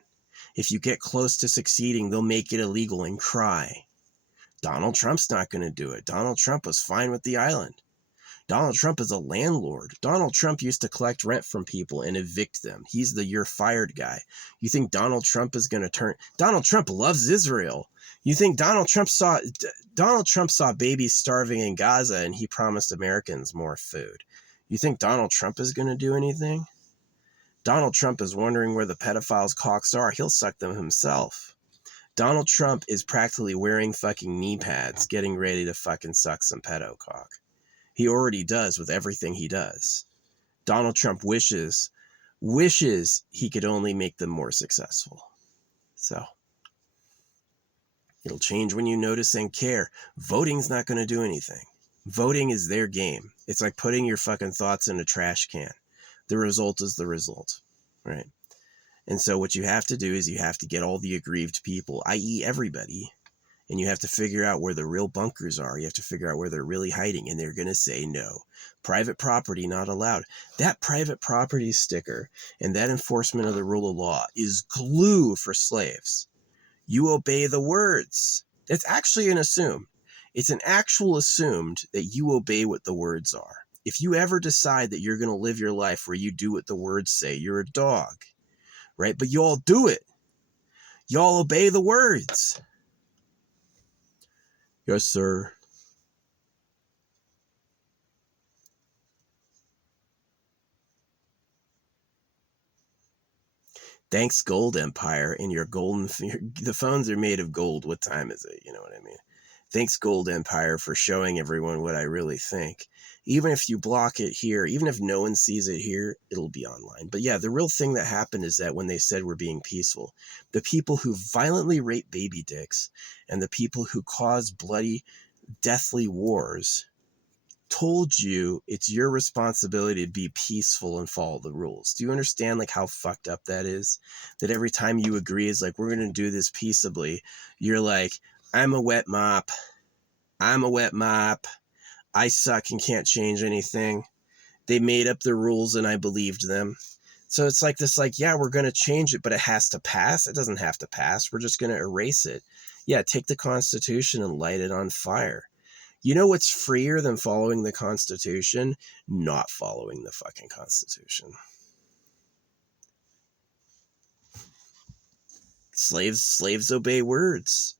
If you get close to succeeding, they'll make it illegal and cry. Donald Trump's not going to do it. Donald Trump was fine with the island. Donald Trump is a landlord. Donald Trump used to collect rent from people and evict them. He's the you're fired guy. You think Donald Trump is going to turn... Donald Trump loves Israel. You think Donald Trump saw babies starving in Gaza and he promised Americans more food. You think Donald Trump is going to do anything? Donald Trump is wondering where the pedophiles' cocks are. He'll suck them himself. Donald Trump is practically wearing fucking knee pads, getting ready to fucking suck some pedo cock. He already does with everything he does. Donald Trump wishes he could only make them more successful. So it'll change when you notice and care. Voting's not going to do anything. Voting is their game. It's like putting your fucking thoughts in a trash can. The result is the result, right? And so what you have to do is you have to get all the aggrieved people, i.e. everybody, and you have to figure out where the real bunkers are. You have to figure out where they're really hiding, and they're going to say no. Private property not allowed. That private property sticker and that enforcement of the rule of law is glue for slaves. You obey the words. That's actually an assume. It's an actual assumed that you obey what the words are. If you ever decide that you're going to live your life where you do what the words say, you're a dog, right? But you all do it. Y'all obey the words. Yes, sir. Thanks, Gold Empire, and your golden... The phones are made of gold. What time is it? You know what I mean? Thanks, Gold Empire, for showing everyone what I really think. Even if you block it here, even if no one sees it here, it'll be online. But yeah, the real thing that happened is that when they said we're being peaceful, the people who violently rape baby dicks and the people who cause bloody, deathly wars told you it's your responsibility to be peaceful and follow the rules. Do you understand like how fucked up that is? That every time you agree is like, we're going to do this peaceably, you're like, I'm a wet mop. I suck and can't change anything. They made up the rules and I believed them. So it's like this, like, yeah, we're going to change it, but it has to pass. It doesn't have to pass. We're just going to erase it. Yeah, take the Constitution and light it on fire. You know what's freer than following the Constitution? Not following the fucking Constitution. Slaves obey words.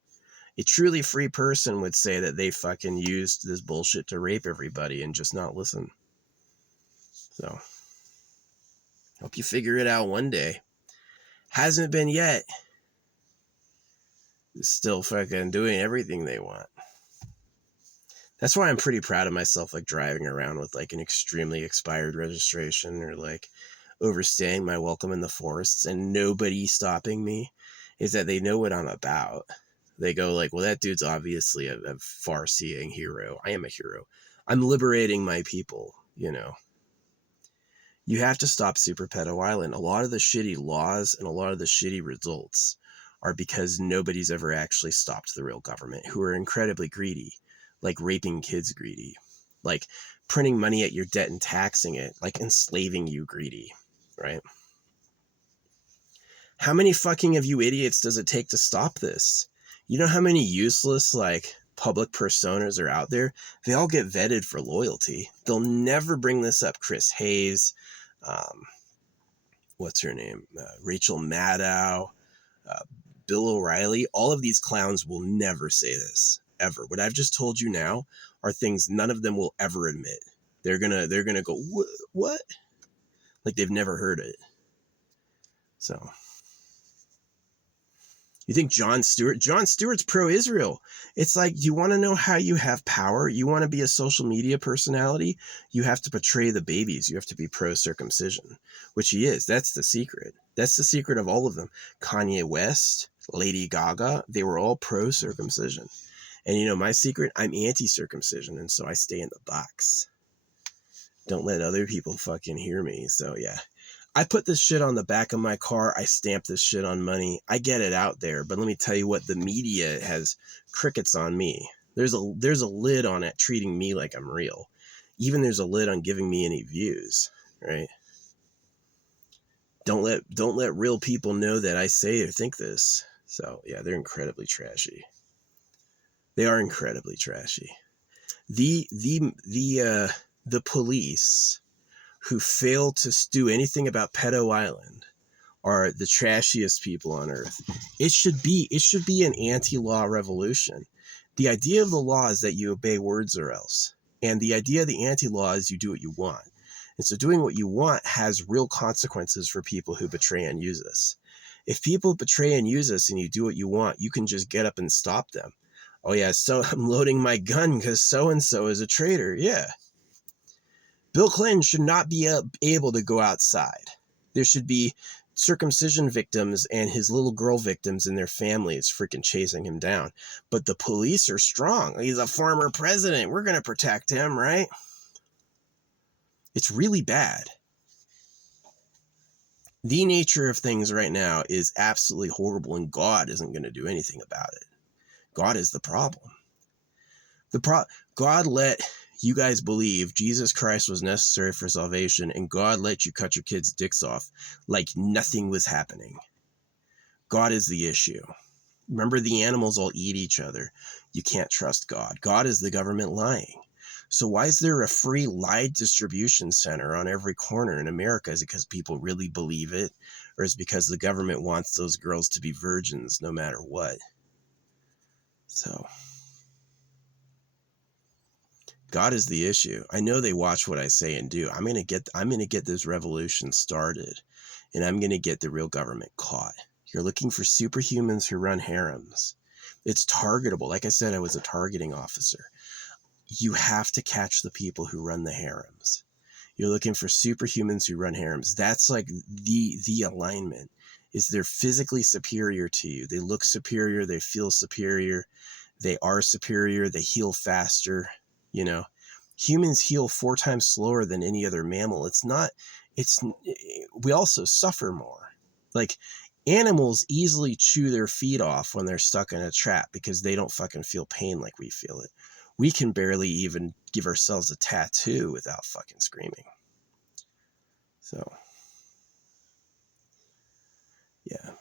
A truly free person would say that they fucking used this bullshit to rape everybody and just not listen. So, hope you figure it out one day. Hasn't been yet. Still fucking doing everything they want. That's why I'm pretty proud of myself, like driving around with like an extremely expired registration, or like overstaying my welcome in the forests and nobody stopping me is that they know what I'm about. They go like, well, that dude's obviously a far-seeing hero. I am a hero. I'm liberating my people, you know. You have to stop Super Pedo Island. A lot of the shitty laws and a lot of the shitty results are because nobody's ever actually stopped the real government, who are incredibly greedy, like raping kids greedy, like printing money at your debt and taxing it, like enslaving you greedy, right? How many fucking of you idiots does it take to stop this? You know how many useless, like, public personas are out there? They all get vetted for loyalty. They'll never bring this up. Chris Hayes, what's her name? Rachel Maddow, Bill O'Reilly. All of these clowns will never say this, ever. What I've just told you now are things none of them will ever admit. They're gonna go, what? Like they've never heard it. So... You think Jon Stewart's pro-Israel. It's like, you want to know how you have power? You want to be a social media personality? You have to portray the babies. You have to be pro-circumcision, which he is. That's the secret. That's the secret of all of them. Kanye West, Lady Gaga, they were all pro-circumcision. And you know my secret? I'm anti-circumcision, and so I stay in the box. Don't let other people fucking hear me. So yeah. I put this shit on the back of my car. I stamp this shit on money. I get it out there. But let me tell you what, the media has crickets on me. There's a lid on it treating me like I'm real. Even there's a lid on giving me any views, right? Don't let real people know that I say or think this. So yeah, they're incredibly trashy. They are incredibly trashy. The police who fail to do anything about Pedo Island are the trashiest people on earth. It should be an anti-law revolution. The idea of the law is that you obey words or else. And the idea of the anti-law is you do what you want. And so doing what you want has real consequences for people who betray and use us. If people betray and use us and you do what you want, you can just get up and stop them. Oh yeah, so I'm loading my gun because so-and-so is a traitor. Yeah. Bill Clinton should not be able to go outside. There should be circumcision victims and his little girl victims and their families freaking chasing him down. But the police are strong. He's a former president. We're going to protect him, right? It's really bad. The nature of things right now is absolutely horrible, and God isn't going to do anything about it. God is the problem. God let you guys believe Jesus Christ was necessary for salvation, and God let you cut your kids' dicks off like nothing was happening. God is the issue. Remember, the animals all eat each other. You can't trust God. God is the government lying. So why is there a free lie distribution center on every corner in America? Is it because people really believe it? Or is it because the government wants those girls to be virgins no matter what? So... God is the issue. I know they watch what I say and do. I'm gonna get this revolution started, and I'm gonna get the real government caught. You're looking for superhumans who run harems. It's targetable. Like I said, I was a targeting officer. You have to catch the people who run the harems. You're looking for superhumans who run harems. That's like the alignment. Is they're physically superior to you. They look superior. They feel superior. They are superior. They heal faster. You know, humans heal 4 times slower than any other mammal. We also suffer more. Like, animals easily chew their feet off when they're stuck in a trap because they don't fucking feel pain like we feel it. We can barely even give ourselves a tattoo without fucking screaming. So, yeah.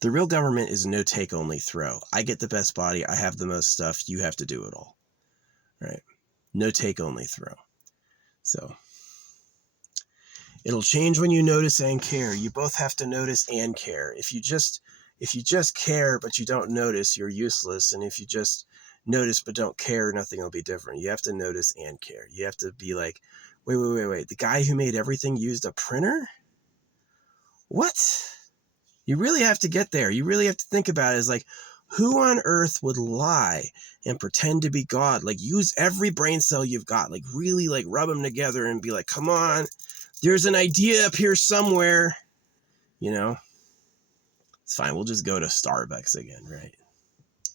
The real government is no take, only throw. I get the best body. I have the most stuff. You have to do it all. Right? No take, only throw. So it'll change when you notice and care. You both have to notice and care. If you just care but you don't notice, you're useless. And if you just notice but don't care, nothing will be different. You have to notice and care. You have to be like, wait. The guy who made everything used a printer? What? You really have to get there. You really have to think about it as like, who on earth would lie and pretend to be God? Like, use every brain cell you've got. Like, really, like, rub them together and be like, come on. there's an idea up here somewhere, you know. It's fine. We'll just go to Starbucks again, right?